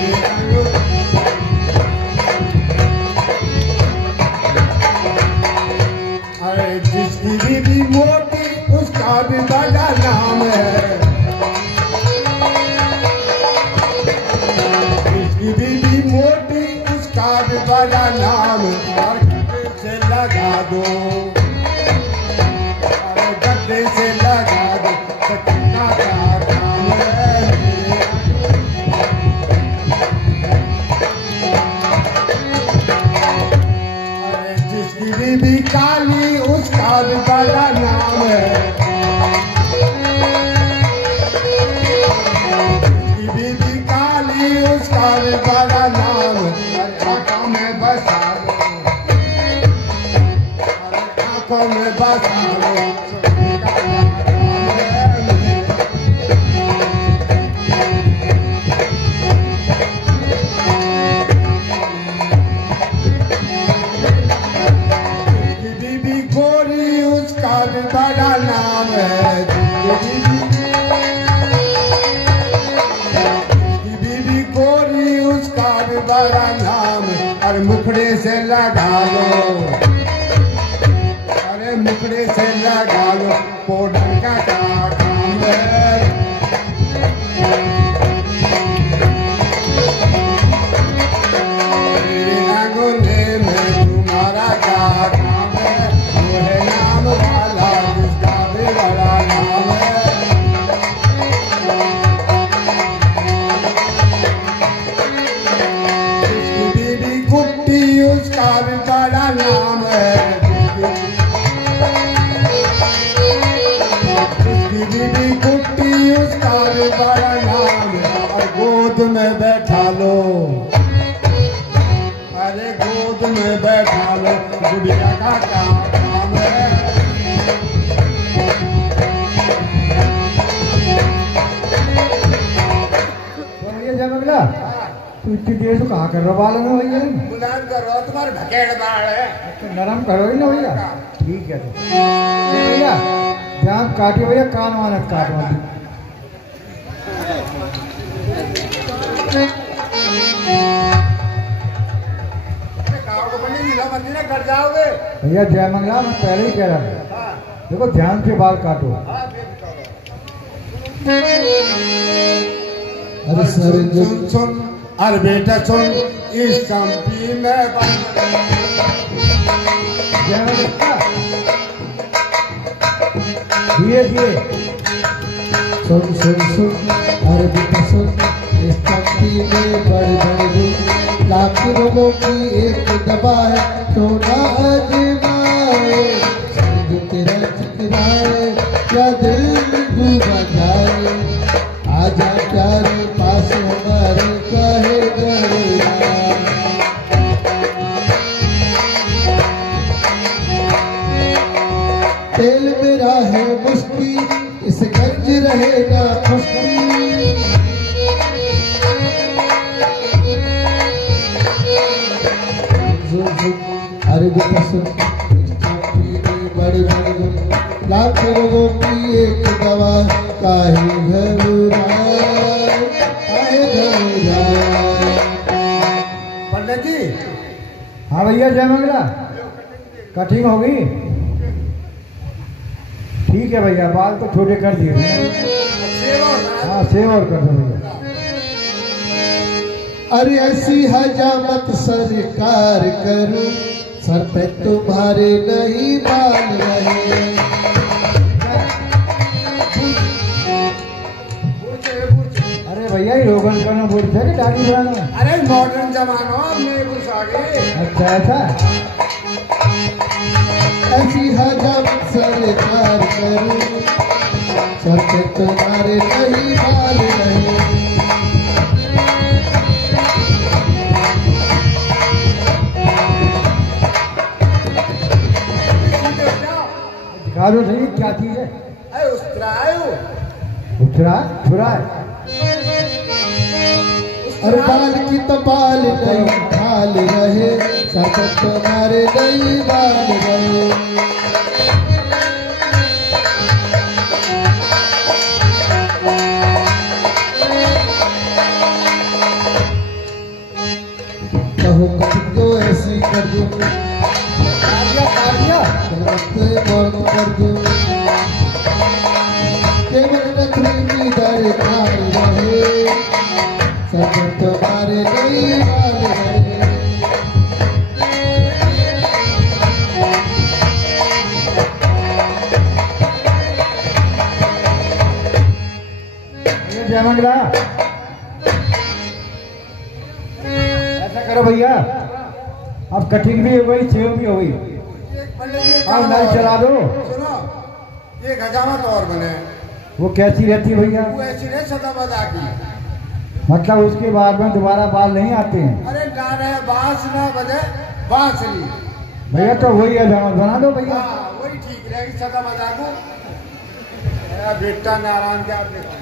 नाम और गद्दे से लगा दो, अरे गद्दे से लगा दो, सकीना का काम है। अरे जिसकी बीबी काली उसका भी बड़ा नाम है, उसका भी बड़ा नाम आंखों में बसा लो, आंखों में बसा लो। बीबी गोरी उसका भी बड़ा नाम है, उसका भी बड़ा नाम, और मुखड़े से लगा लो, अरे मुखड़े से लगा लो, पाउडर का काम है। मेरे अंगूठे में तुम्हारा क्या काम है, वो है नाम वाला जिसका भी बड़ा नाम है। उसका भी बड़ा नाम है, उसकी बीबी कुट्टी उसका भी बड़ा नाम है, और गोद में बैठा लो, अरे गोद में बैठा लो, गुड़िया का काम है। जमगला तू इतनी देर से कहाँ कर रहा बाल में भैया? बुलंद करो, तुम्हारे भकेड़ बाल है तो नरम करो ही ना भैया। ठीक है तो भैया ध्यान काटिए भैया, कान वानत काटवा दी। कर जाओगे भैया जय मंगला, मैं पहले ही कह रहा था, देखो ध्यान से बाल काटो। अरे सर सुन सुन, अरे बेटा सुन, इस कंपनी में जय मंगला धीरे धीरे सुन सुन सुन, अरे बेटा सुन, इस कंपनी में बड़े लाख लोगों की एक दबा है, तो ना अजमाए, संग तेरा ठुकराए, क्या दिल डूबा जाए, आजा प्यारे पास हमारे कहे गए। तेल मेरा है मुश्किल, इस गंज रहेगा खुश्की, अरे बेटा सुन, बड़े लाख लोगों की एक दवा, काहे घबराए, काहे घबराए। पंडित जी। हाँ भैया जय मंगला, कटिंग होगी? ठीक है भैया, बाल तो छोटे कर दिए। हाँ सेव और कर दो भैया। अरे ऐसी हजामत सरकार करूं, सर पे तुम्हारे नहीं बाल रहे। अरे भैया ये रोगन करना बोलते हैं कि दाढ़ी बनाना? अरे मॉडर्न जमाना में कुछ आगे। अच्छा ऐसा? ऐसी हजामत सरकार करूं, सर पे तुम्हारे नहीं बाल रहे। दिखा दो सही क्या चीज है? उतरा छुरा है। और बाल की तो बाल नहीं खाल रहे, सर पे तुम्हारे नहीं बाल रहे। कहो कभी तो ऐसी कर दूं, मौत कर दूं, केवल नखरी दर खाल रहे, सब तुम्हारे नहीं बाल रहे। जयमंगला, ऐसा करो भैया, अब कटिंग भी हो गई, सेव भी हो गई, अब नल चला दो। सुनो, एक हजामत और बने। वो कैसी रहती है भैया? वो ऐसी नहीं सदा बजा की। मतलब उसके बाद में दोबारा बाल नहीं आते हैं? अरे गाने बांस ना बजे, बांसुरी। भैया तो वही हजामत बना दो भैया। हाँ, वही ठीक रहेगी सदा बजा को। बेटा नारायण क्या देखो,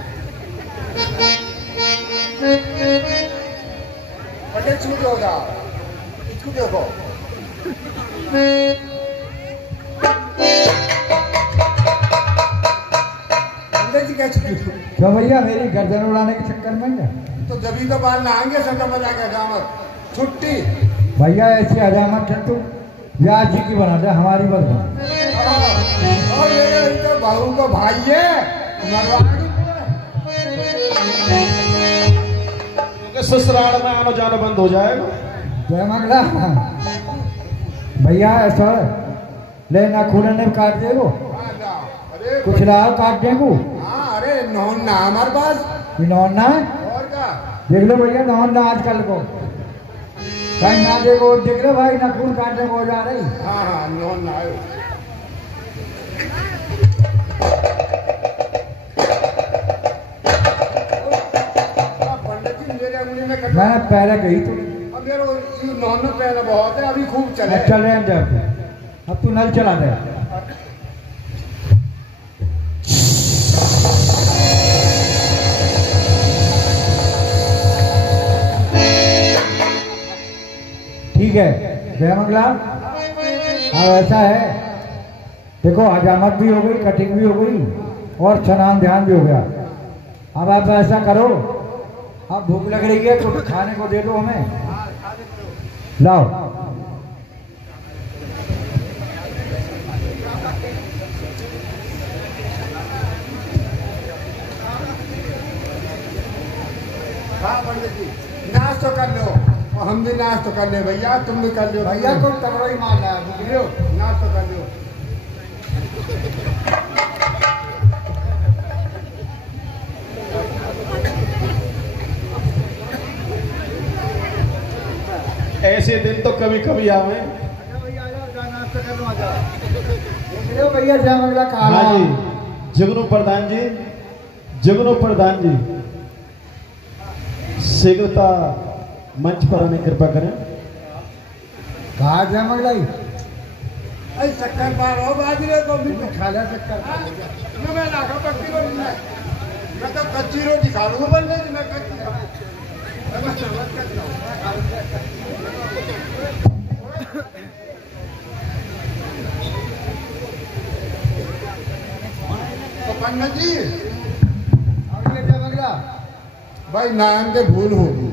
बड़े छूट हो जाओ, इसको देखो। तो भैया मेरी गर्दन उड़ाने के चक्कर में क्या? तो जब तो बाल नहाएंगे सदा बजा के हजामत छुट्टी। भैया ऐसी हजामत है तुम व्यास जी की बना दे, हमारी बस बना। और ये तो बहू को भाई है ससुराल में आना जाना बंद हो जाएगा। जयमंगला भैया ऐसा ले ना खून ने काट दे वो, कुछ लाओ काट दे वो। हाँ, अरे नौन ना हमारे पास नौन ना है, और क्या देख लो भैया नौन ना आजकल को भाई ना देखो, देख लो भाई ना खून काटने को हो जा रही। हाँ हाँ नौन ना आयो। मैंने पहले कही तो अब यार नॉन पहले बहुत है, अभी खूब चले। चल रहे हैं जब, अब तू नल चला दे। ठीक है जयमंगला, अब ऐसा है देखो, हजामत भी हो गई, कटिंग भी हो गई और स्नान ध्यान भी हो गया। अब आप ऐसा करो, अब भूख लग रही है तो खाने को दे दो हमें, लाओ। हाँ पंडित जी, नाश तो कर लो, हम भी नाश तो कर ले भैया, तुम भी कर लो। भैया को तगड़ा ही मार रहा है, नाश तो कर लो। ऐसे दिन तो कभी कभी आवे। भैया जयमंगला कहा। हाँ जी, जगनू प्रधान जी, जगनू प्रधान जी शीघ्रता मंच पर आने कृपा करें। कहा जयमंगला शक्कर पार हो बाजरे को भी खा ले शक्कर। मैं लाखों पक्की रोटी में, मैं तो कच्ची रोटी खा लूंगा बनने की, मैं कच्ची तो पंडित जी जयमंगला भाई नाम के भूल होगी।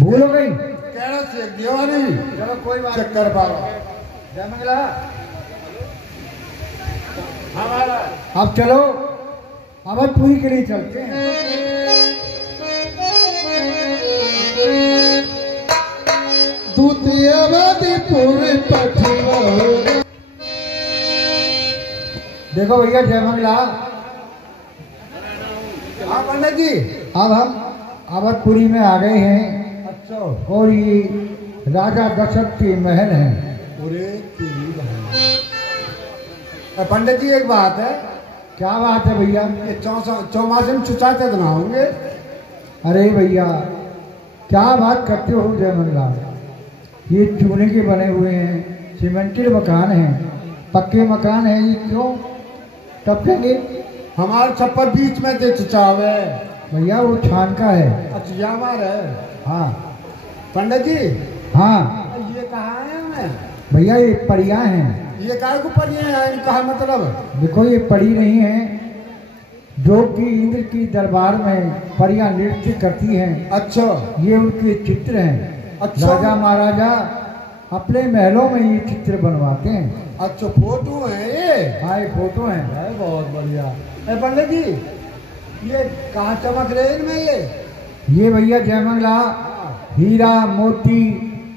भूल हो गई, कह रहा सेक दिया नहीं, चलो कोई बात चक्कर पारो जयमंगला। हमारा अब चलो, अब पूरी के लिए चलते हैं। देखो भैया जयमंगला, हाँ पंडित जी, अब हम अवधपुरी में आ गए हैं। अच्छा, और ये राजा दशरथ के महल हैं। पूरे पंडित जी एक बात है। क्या बात है भैया? ये चौमासे में चुचाते तो ना होंगे? अरे भैया क्या बात करते हो जयमंगला, ये चूने के बने हुए हैं, सीमेंटेड मकान हैं, पक्के मकान हैं, ये क्यों टपकेंगे? हमारे छप्पर बीच में दे चुचावे भैया वो छान का है। अच्छा ये हमारा है। हाँ पंडित जी, हाँ ये कहाँ है हमें? भैया ये परियां हैं। ये काय को पड़ी है, इनका मतलब? देखो ये परी नहीं है, जो कि इंद्र की दरबार में परियां नृत्य करती हैं। अच्छा, ये उनके चित्र हैं। अच्छा। राजा महाराजा अपने महलों में ये चित्र बनवाते हैं। अच्छा फोटो है ये? हाँ ये फोटो है। बहुत बढ़िया। पंडित जी ये कहाँ चमक रहे हैं इनमें? ये भैया जयमंगला हीरा मोती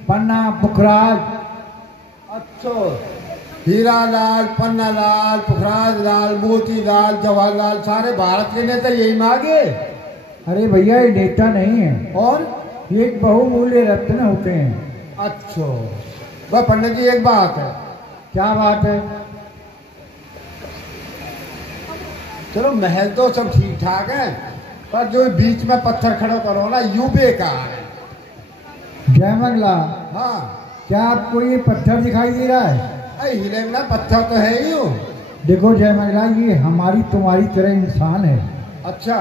पन्ना पुखराज। अच्छा हीरालाल, पन्नालाल, पुखराज लाल, मोतीलाल, जवाहरलाल, सारे भारत के नेता यही मांगे। अरे भैया ये नेता नहीं है, और ये एक बहुमूल्य रत्न होते हैं। अच्छा वह पंडित जी एक बात है। क्या बात है? चलो महल तो सब ठीक ठाक है, पर जो बीच में पत्थर खड़ा करो ना यू बेकार है। जय मंगला, हाँ क्या आपको ये पत्थर दिखाई दे रहा है? अरे हिले ना पत्थर तो है ही। देखो जय मंगला, ये हमारी तुम्हारी तरह इंसान है। अच्छा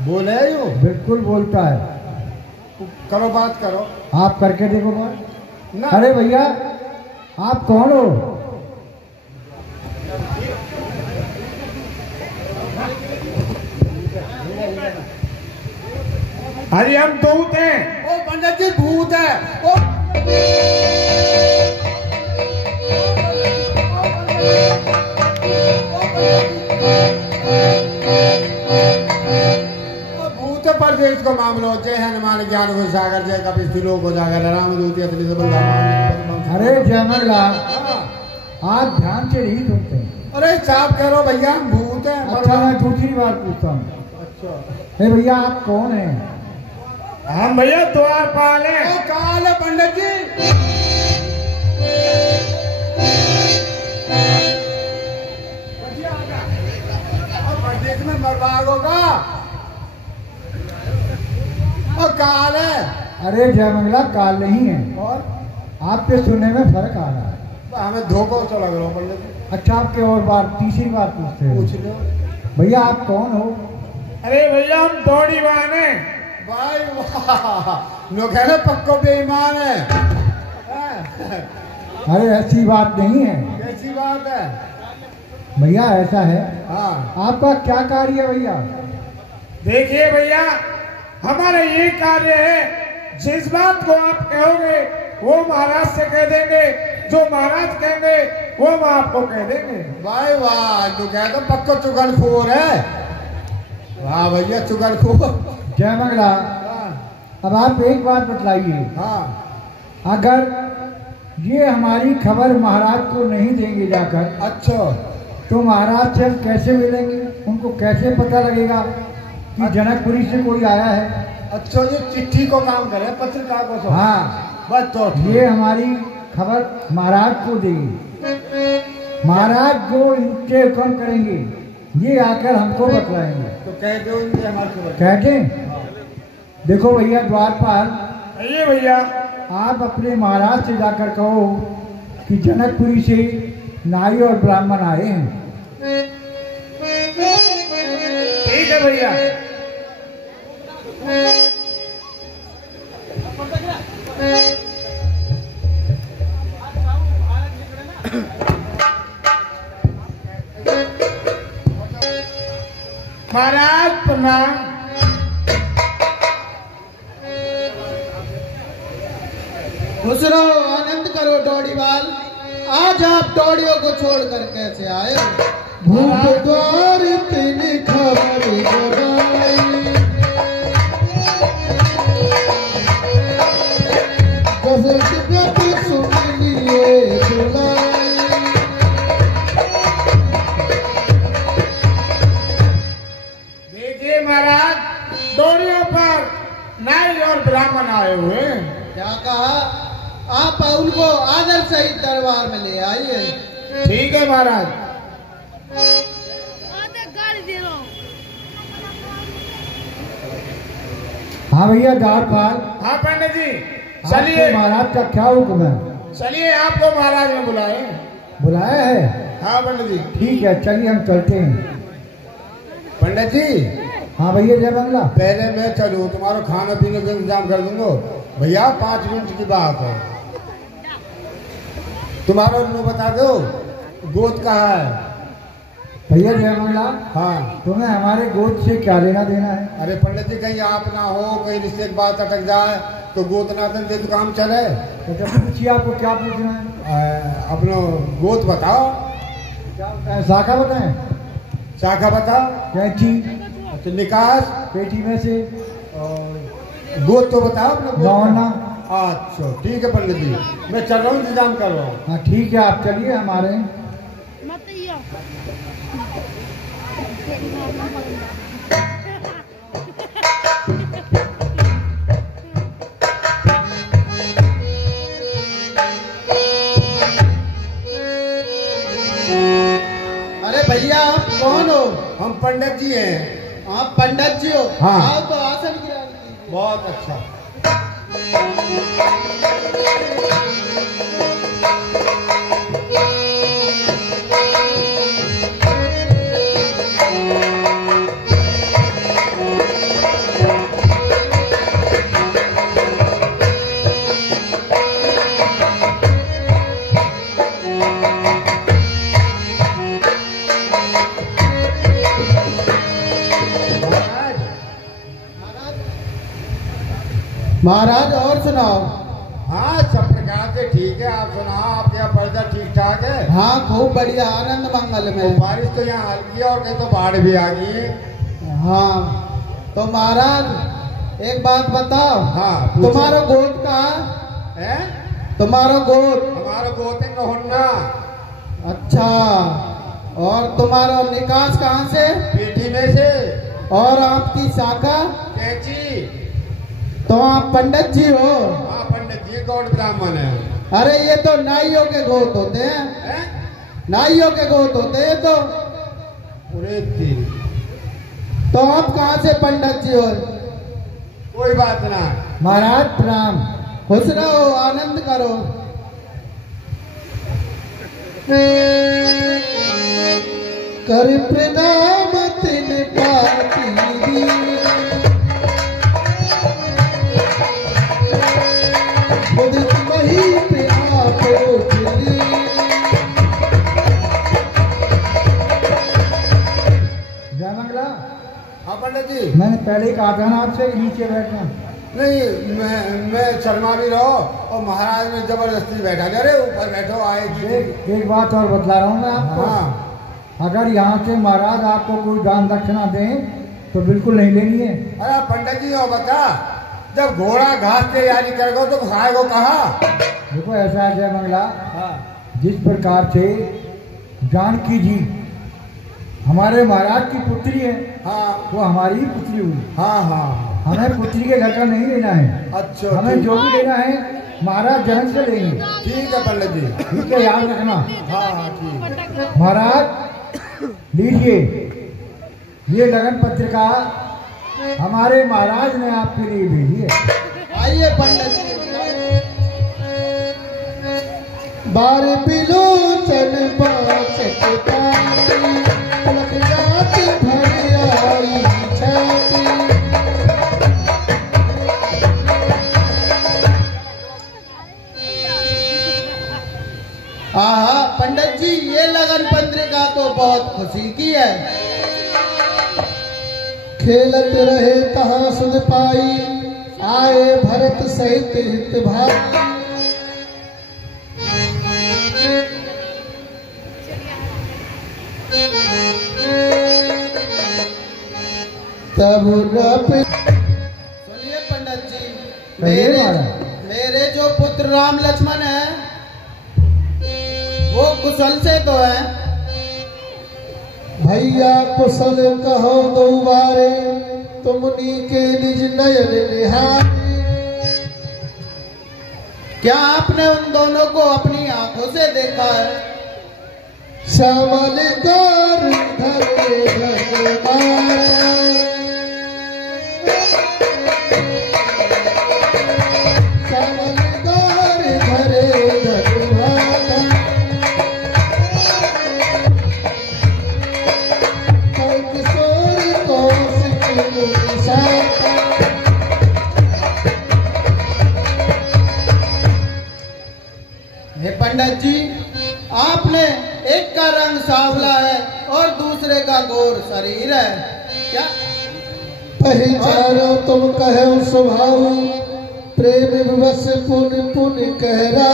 बोले यू? बिल्कुल बोलता है। करो बात करो। आप करके देखो बात। ना अरे भैया आप कौन हो? अरे हम दूत हैं। ओ पंडित जी भूत है। ओ भूत परदेश को मामलो जय हनुमान ज्ञान को सागर जय कपि लोक को जागर राम दूती अतली सब। अरे जय मंगला, आप ध्यान से नहीं सुनते। अरे साफ करो भैया हम भूत है। अच्छा मैं दूसरी बार पूछता हूँ। अच्छा हे भैया आप कौन हैं? हम भैया द्वारपाल हैं। ओ काल है पंडित जी। परदेश में मरवाग होगा और काल है। अरे जय मंगला काल नहीं है, और आपके सुनने में फर्क आ रहा है। हमें धोखा तो लग रहा हो पंडित जी। अच्छा आपके और बार तीसरी बार पूछते पूछ हैं। लो। भैया आप कौन हो? अरे भैया हम दौड़ी वाहन हैं। भाई वाह, लोग कह रहे पक्को बेईमान है। अरे ऐसी बात नहीं है कैसी बात है? भैया, ऐसा है। हाँ आपका क्या कार्य है भैया? देखिए भैया, हमारा ये कार्य है, जिस बात को आप कहोगे वो महाराज से कह देंगे, जो महाराज कहेंगे वो हम आपको कह देंगे। भाई वाह, तू कह तो पक्को चुगलखोर है। वाह भैया चुगलखोर। जय मंगला, अब आप एक बात बतलाइए, हाँ अगर ये हमारी खबर महाराज को नहीं देंगे जाकर, अच्छा तो महाराज से हम कैसे मिलेंगे? उनको कैसे पता लगेगा कि जनकपुरी से कोई आया है? अच्छा ये चिट्ठी को काम करे पत्रिका को सब। हाँ, बस तो ये हमारी खबर महाराज को देंगे। महाराज जो इनके हुक्म करेंगे ये आकर हमको बतलाएंगे। तो कह दो इनसे हमारी खबर। कह दें? देखो भैया द्वारपाल, ये भैया आप अपने महाराज से जाकर कहो कि जनकपुरी से नारी और ब्राह्मण आए हैं। ठीक है भैया। महाराज प्रणाम। खुश रहो, आनंद करो डोडीवाल। आज आप डोडियों को छोड़कर कैसे आए हो? भूत द्वार तीन खबर जगाई, गजब सुन लिए बुलाई। देखिए महाराज, डोरियों पर नारी और ब्राह्मण आए हुए हैं। क्या कहा? आप उनको आदर सहित दरबार में ले आइए। ठीक है महाराज। हाँ भैया द्वारपाल, हाँ पंडित जी चलिए। चलिए। महाराज का क्या हुक्म है? चलिए, आपको महाराज ने बुलाए। बुलाया है? हाँ पंडित जी। ठीक है, चलिए हम चलते हैं। पंडित जी हाँ भैया जय मंगला। पहले मैं चलूँ, तुम्हारा खाना पीने का इंतजाम कर दूंगा। भैया 5 मिनट की बात है। तुम्हारा उन्हें बता दो गोद कहाँ है। भैया जय मंगला, हाँ तुम्हें हमारे गोद से क्या लेना देना है? अरे पंडित जी कहीं आप ना हो, कहीं रिश्ते की बात अटक जाए तो गोद नातन दे तो काम चले। तो जब पूछिए आपको क्या पूछना है? अपनो गोद बताओ। क्या शाखा बताएं? शाखा बताओ। कैंची अच्छा निकास पेटी में से और गोद तो बताओ अपना गोद। लौना। अच्छा ठीक है पंडित जी, मैं चल रहा हूँ, इंतजाम कर रहा हूँ। हाँ ठीक है, आप चलिए हमारे। अरे भैया आप कौन हो? हम पंडित जी हैं। आप पंडित जी हो? हाँ। आओ तो आसन गिरा दीजिए। बहुत अच्छा। महाराज और सुनाओ। हाँ, सब प्रकार से ठीक है। आप सुनाओ, आपके यहाँ पर्दा ठीक ठाक है? हाँ, खूब बढ़िया, आनंद मंगल में। बारिश तो यहाँ हल्की है और कहीं तो बाढ़ भी आ गई है। हाँ, तो महाराज एक बात बताओ। हाँ, पूछो। तुम्हारा गोद कहाँ है? तुम्हारा गोद? हमारा गोद है कहोन्ना। अच्छा, और तुम्हारा निकास कहाँ से? पीठी में से। और आपकी शाखा? कैची। तो आप पंडित जी हो? हाँ, पंडित जी गौड़ ब्राह्मण है। अरे ये तो नाइयों के गोद होते हैं। नाइयों के गोद होते हैं तो। तो आप कहाँ से पंडित जी हो? कोई बात ना। महाराज प्रणाम। खुश रहो, आनंद करो। कर प्रणाम तिन पाती उदित मही पे आपो चली। जय मंगला। हाँ पंडित जी। मैंने पहले ही कहा था ना आपसे नीचे बैठना। नहीं, मैं शर्मा भी रहो और महाराज ने जबरदस्ती बैठा दे। अरे ऊपर बैठो, आए। एक बात और बतला रहा हूँ मैं आपको। हाँ। अगर यहाँ से महाराज आपको कोई दान दक्षिणा दें तो बिल्कुल नहीं लेनी है। अरे पंडित जी हो बता, जब घोड़ा घास तैयारी करेगा तो खाएगो कहा? देखो ऐसा है जय मंगला, जिस प्रकार से जानकी जी हमारे महाराज की पुत्री है, हाँ, वो हमारी ही पुत्री हुई। हाँ हाँ। हमें पुत्री के घर का नहीं लेना है। अच्छा, हमें जो भी लेना है महाराज जनक से लेंगे। ठीक है पंडित जी। ठीक है, याद रखना। हाँ हाँ ठीक। महाराज लीजिए, ये लगन पत्रिका हमारे महाराज ने आपके लिए भेजी है। आइए पंडित जी। बार बिलो चल बाचता लग जात भर आई छाती। आहा पंडित जी, ये लगन पत्रिका तो बहुत खुशी की है। खेलत रहे तहाँ सुध पाई आए भरत सहित हित भाई। तब सुनिए पंडित जी, मेरे जो पुत्र राम लक्ष्मण है वो कुशल से तो है। भैया कुशल कहो दो बारे तुमनी के निज नयन निहारे। क्या आपने उन दोनों को अपनी आंखों से देखा है? श्यामल गौर धरे भगवान श्यामल गौर धरे भगवान किशोर कौशिक मुनिसाता। हे पंडित जी, आपने एक का रंग सांवला है और दूसरे का गोर शरीर है। क्या पहचानो तुम कहो स्वभाव प्रेम विवश पुन पुन कहरा।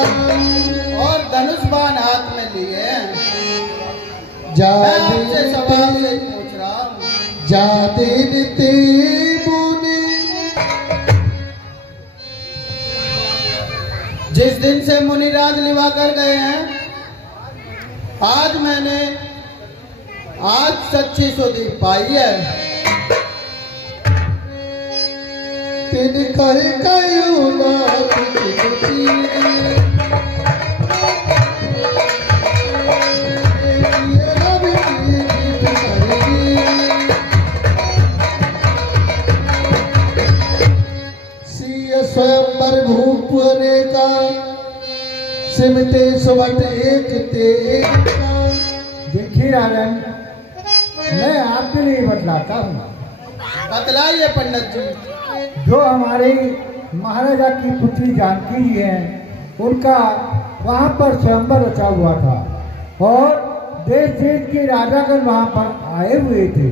और धनुष बाण हाथ में लिए हैं। आपसे सवाल से पूछ रहा हूँ। जादिन ते मुनि जिस दिन से मुनिराज लिवा कर गए हैं आज मैंने आज सच्ची सुधी पाई है। तिन कहे कयो नाथ स्वयंवर भूप का सिमते सुवट एक ते एक। देखिए राजन, मैं आपके लिए बतलाता हूँ। बतलाइए पंडित जी। जो हमारे महाराजा की पुत्री जानकी जी हैं, उनका वहाँ पर स्वयंवर रचा हुआ था और देश देश के राजागण वहाँ पर आए हुए थे।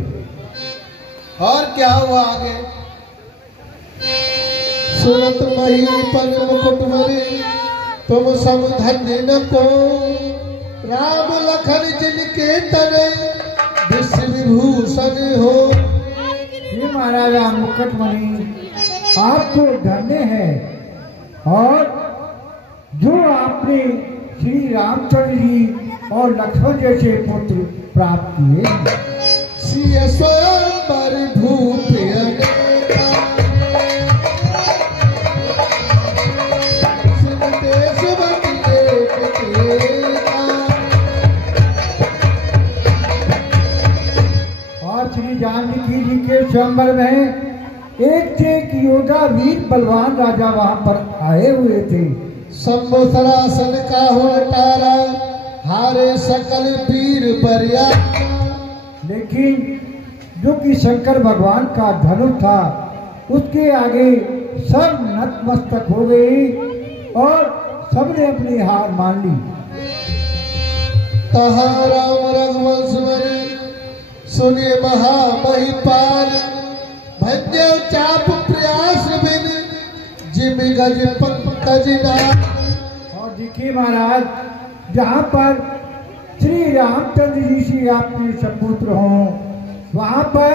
और क्या हुआ आगे? सुरत मही पर मुकुट मरे तुम सब धन्य न को, राम लखन जिनके तने विश्व विभूषण हो। ये महाराजा मुकुटमणि आप तो धन्य हैं, और जो आपने श्री रामचंद्र जी और लक्ष्मण जैसे पुत्र प्राप्त किए। सिय स्वयंवर भूप अनेका, सिमते सुवट एक तेका। और श्री जानकी जी के स्वयंवर में एक से एक योद्धा वीर बलवान राजा वहाँ पर आए हुए थे। संवत्सरासन का हो तारा, हारे सकल वीर बरिया। लेकिन जो कि शंकर भगवान का धनुष था, उसके आगे सब नतमस्तक हो गई और सबने अपनी हार मान ली। कहा राम रघुवंश वरी, सुने महामहिपाल। भज्य चाप प्रयास बिन, जिम गज पंकज नाथ। और देखिए महाराज, जहाँ पर श्री रामचंद्र जी से आपके सपुत्र हों, वहाँ पर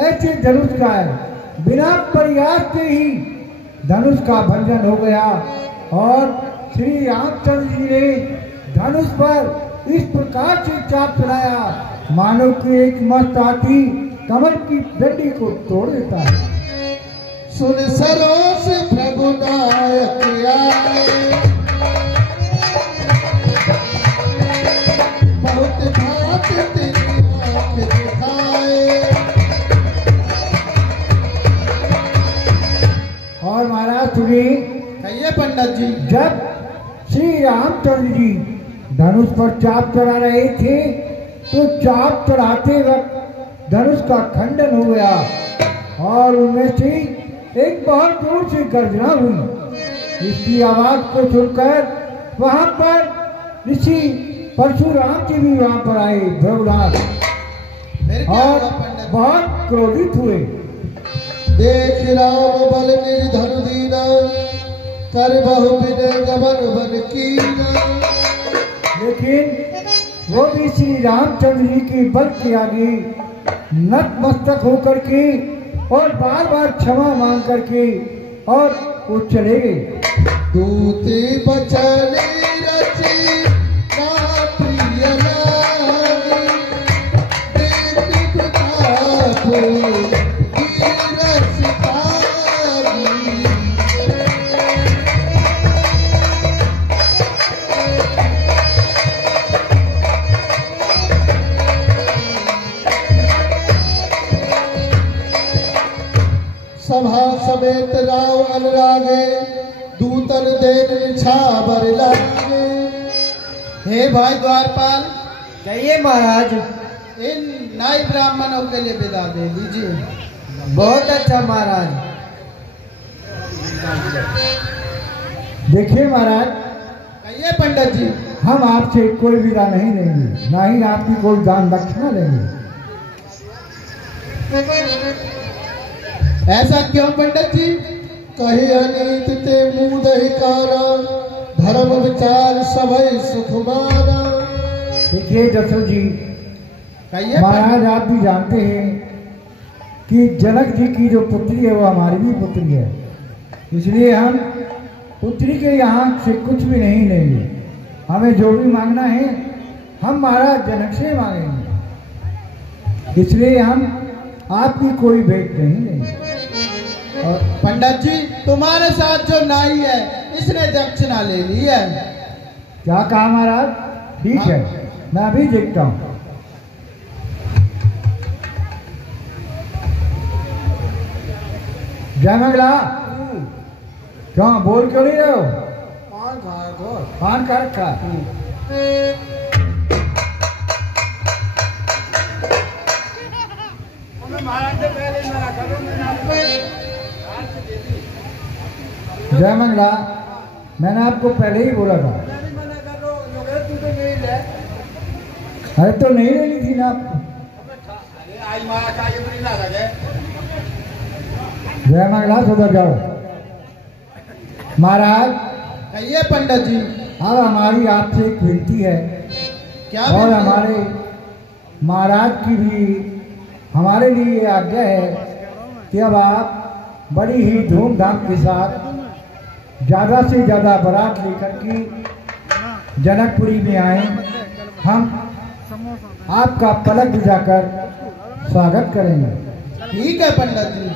ऐसे धनुष का बिना प्रयास के ही धनुष का भंजन हो गया और श्री रामचंद्र जी ने धनुष पर इस प्रकार से चाप चलाया मानो कि एक मस्त हाथी कमल की डंडी को तोड़ देता है। सुन सरोस प्रभुनायक आए, बहुत भात तेरी आँख दिखाए। और महाराज सुनिए, कहिए पंडित जी। जब श्री रामचंद्र जी धनुष पर चाप चढ़ा रहे थे तो चाप चढ़ाते वक्त धनुष का खंडन हो गया और उनमें से एक बहुत जोर से गर्जना हुई। इसकी आवाज को सुनकर वहां पर ऋषि परशुराम जी भी वहां पर आए भ्रवनाथ, और बहुत क्रोधित हुए। देख राम बल निर्धन दीना, कर बहु विनय गमन बन कीना। लेकिन वो भी श्री रामचंद्र जी के बल के आगे नतमस्तक होकर के और बार बार क्षमा मांग करके और वो चले गए। दूते बचने रची ना प्रिय लागे, बेटी प्रताप की रस पागी। सभा समेत राव अनुरागे, दूतन देन छाबर लागे। हे भाई द्वारपाल, कहिए महाराज। इन नाई ब्राह्मणों के लिए विदा दे दीजिए। बहुत अच्छा महाराज। देखिए महाराज, कहिए पंडित जी। हम आपसे कोई विदा नहीं लेंगे, ना ही आपकी कोई दान दक्षिणा लेंगे। ऐसा क्यों पंडित जी? कही अनीत ते मुँह दहिकारा, धर्म विचार सभय सुख माना। देखिए दशरथ जी, कहिए महाराज आप भी जानते हैं कि जनक जी की जो पुत्री है वो हमारी भी पुत्री है, इसलिए हम पुत्री के यहाँ से कुछ भी नहीं लेंगे। हमें जो भी मांगना है हम महाराज जनक से मांगेंगे, इसलिए हम आपकी कोई भेंट नहीं लेंगे। और पंडित जी, तुम्हारे साथ जो नाई है इसने दक्षिणा ले ली है। क्या कहा महाराज? ठीक है, मैं अभी देखता हूँ। जय मंगला। क्यों बोल क्यों नहीं रहे हो? पान खा रखा। जय मंगला, मैंने आपको पहले ही बोला था। अरे तो नहीं लेनी थी ना आपको। जय मंगला, सुधर जाओ। महाराज कहिए पंडित जी। अब हमारी आपसे एक विनती है, क्या और विनती है? हमारे महाराज की भी हमारे लिए ये आज्ञा है कि अब आप बड़ी ही धूमधाम के साथ ज्यादा से ज्यादा बारात लेकर के जनकपुरी में आए। हम आपका पलक बुझाकर स्वागत करेंगे। ठीक है पंडित जी।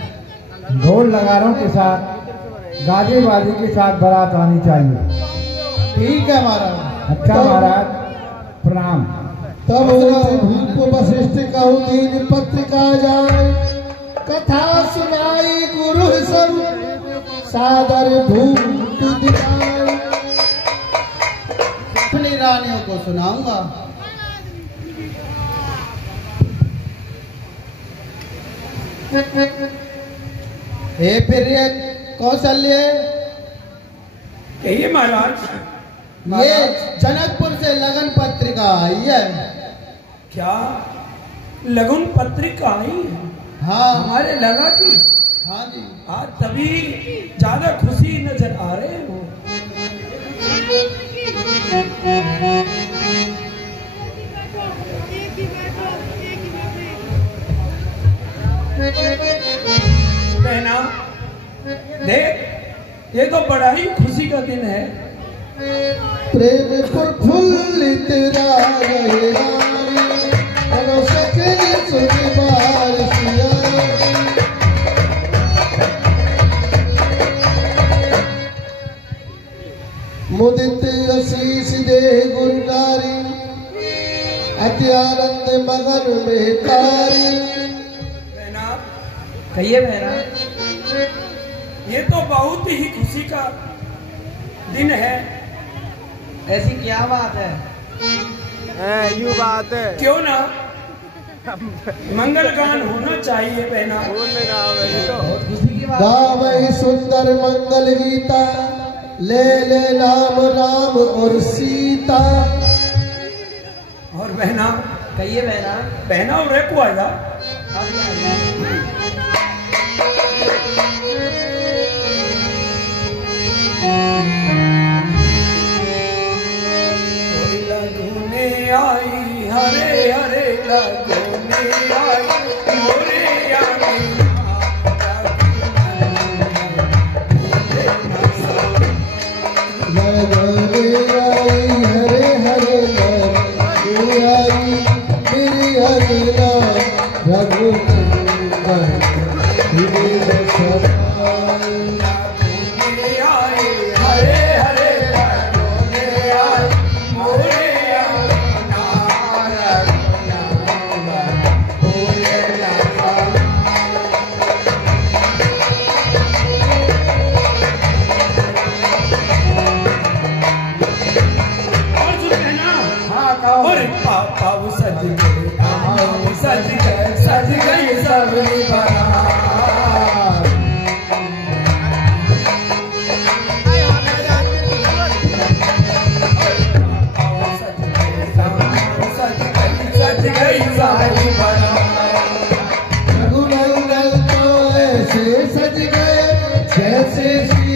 ढोल नगारों के साथ, गाजे बाजे के साथ बारात आनी चाहिए। ठीक है महाराज। अच्छा महाराज, प्रणाम। तब भूप वशिष्ठ कहु दीन पत्रिका जाए, कथा सुनाई गुरु सब सादर धूप दिखाए। अपनी रानियों को सुनाऊंगा। हे प्रिय कौशल्य, कहिए महाराज। ये जनकपुर से लगन पत्रिका आई है। क्या लगन पत्रिका आई? हाँ हमारे लगा की? हाँ जी। आज तभी ज्यादा खुशी नजर आ रहे हो। बहना देख, ये तो बड़ा ही खुशी का दिन है। प्रेम प्रफुल्लित रहे रानी, सकल सुख बार सिया। मुदित आशीष दे गुरनारी, अति आनंद मगन में तारी। बहना कहिए बहना, ये तो बहुत ही खुशी का दिन है। ऐसी क्या बात है? यू बात है। क्यों ना मंगल गान होना चाहिए बहना। बोल में गाँव है ये तो। खुशी की बात। गावहि सुंदर मंगल गीता, ले ले नाम राम और सीता। और बहना कहिए बहना। बहना और रेपू आया। लगने आई हरे हरे लगने आई मोरे यानी। लगने आई हरे हरे लगने आई मेरी अगला रघुनंदन दिल सदाई। आई हरे हरे लगने आई मोरे और पापा वो सज गए, सज गए, सज गई सबरी बारात। सज गई सारी बारात। रघुनंदन तो ऐसे सज गए जैसे श्री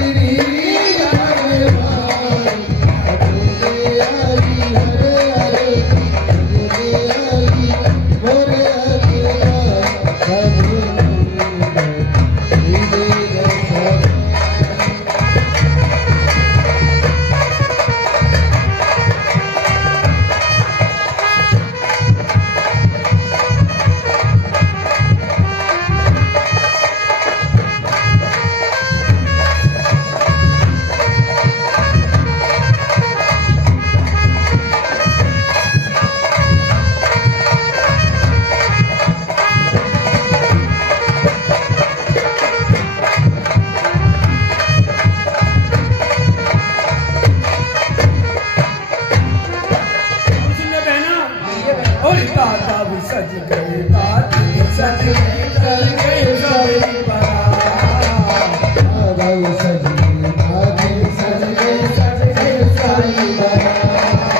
सज गई सबरी बारात। राघव सज गई, राधे सज गई, सज गई सारी बारात।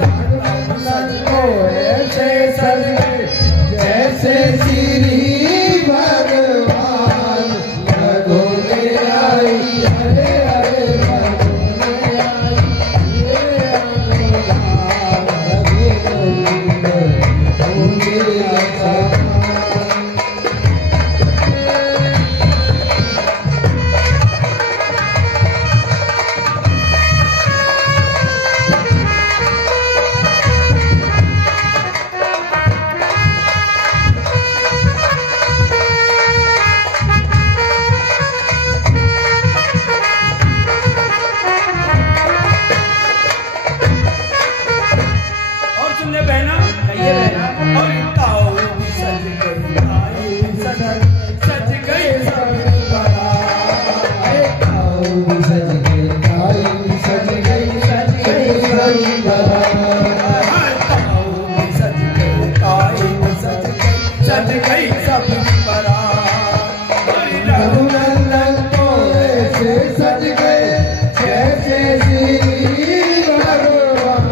राघव सज को ऐसे सज गई जैसे श्री भगवान रघु में आई, हरे हरे रघु में आई, ये अनुराग रघुनंदन होंगे आसान। और सुनने बहना, कहिए बहना। और ताऊ भी सज गई, ताई भी सज गई सबरी बारात। ताऊ भी सज गई, ताई भी सज गई, सज गई सारी बारात। ताऊ भी सज गई, ताई भी सज गई सबरी बारात। रघुनंदन तो ऐसे सज गए जैसे श्री भगवान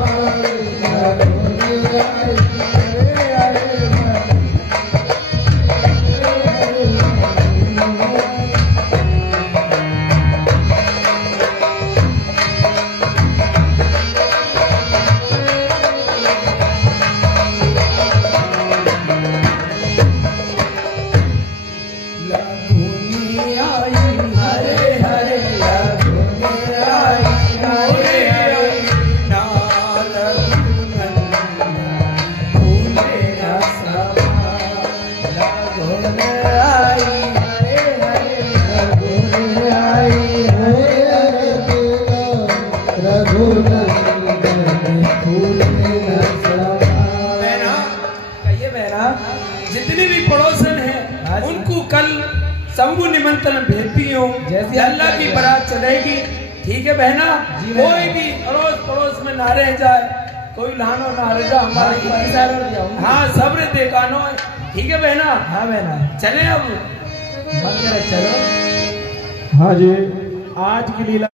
रघु में आई, हरे हरे हरे हरे रघुने आई, हरे हरे नाल रघुनंदन भूले न समा। रघुने आई, हरे हरे रघुने आई, हरे हरे रघुनंदन भूले न समा। बहना, कहिए बहना। जितने भी पड़ोसन हैं उनको कल सबको निमंत्रण भेजती हूँ। जैसे अल्लाह की बारात चढ़ेगी, ठीक है बहना। जी कोई भी अड़ोस पड़ोस में ना रह जाए, कोई लानो ना रह जाए हमारे। हाँ सब्र देखानो है, ठीक है बहना। हाँ बहना, चले अब मन करे चलो। हाँ जी, आज की लीला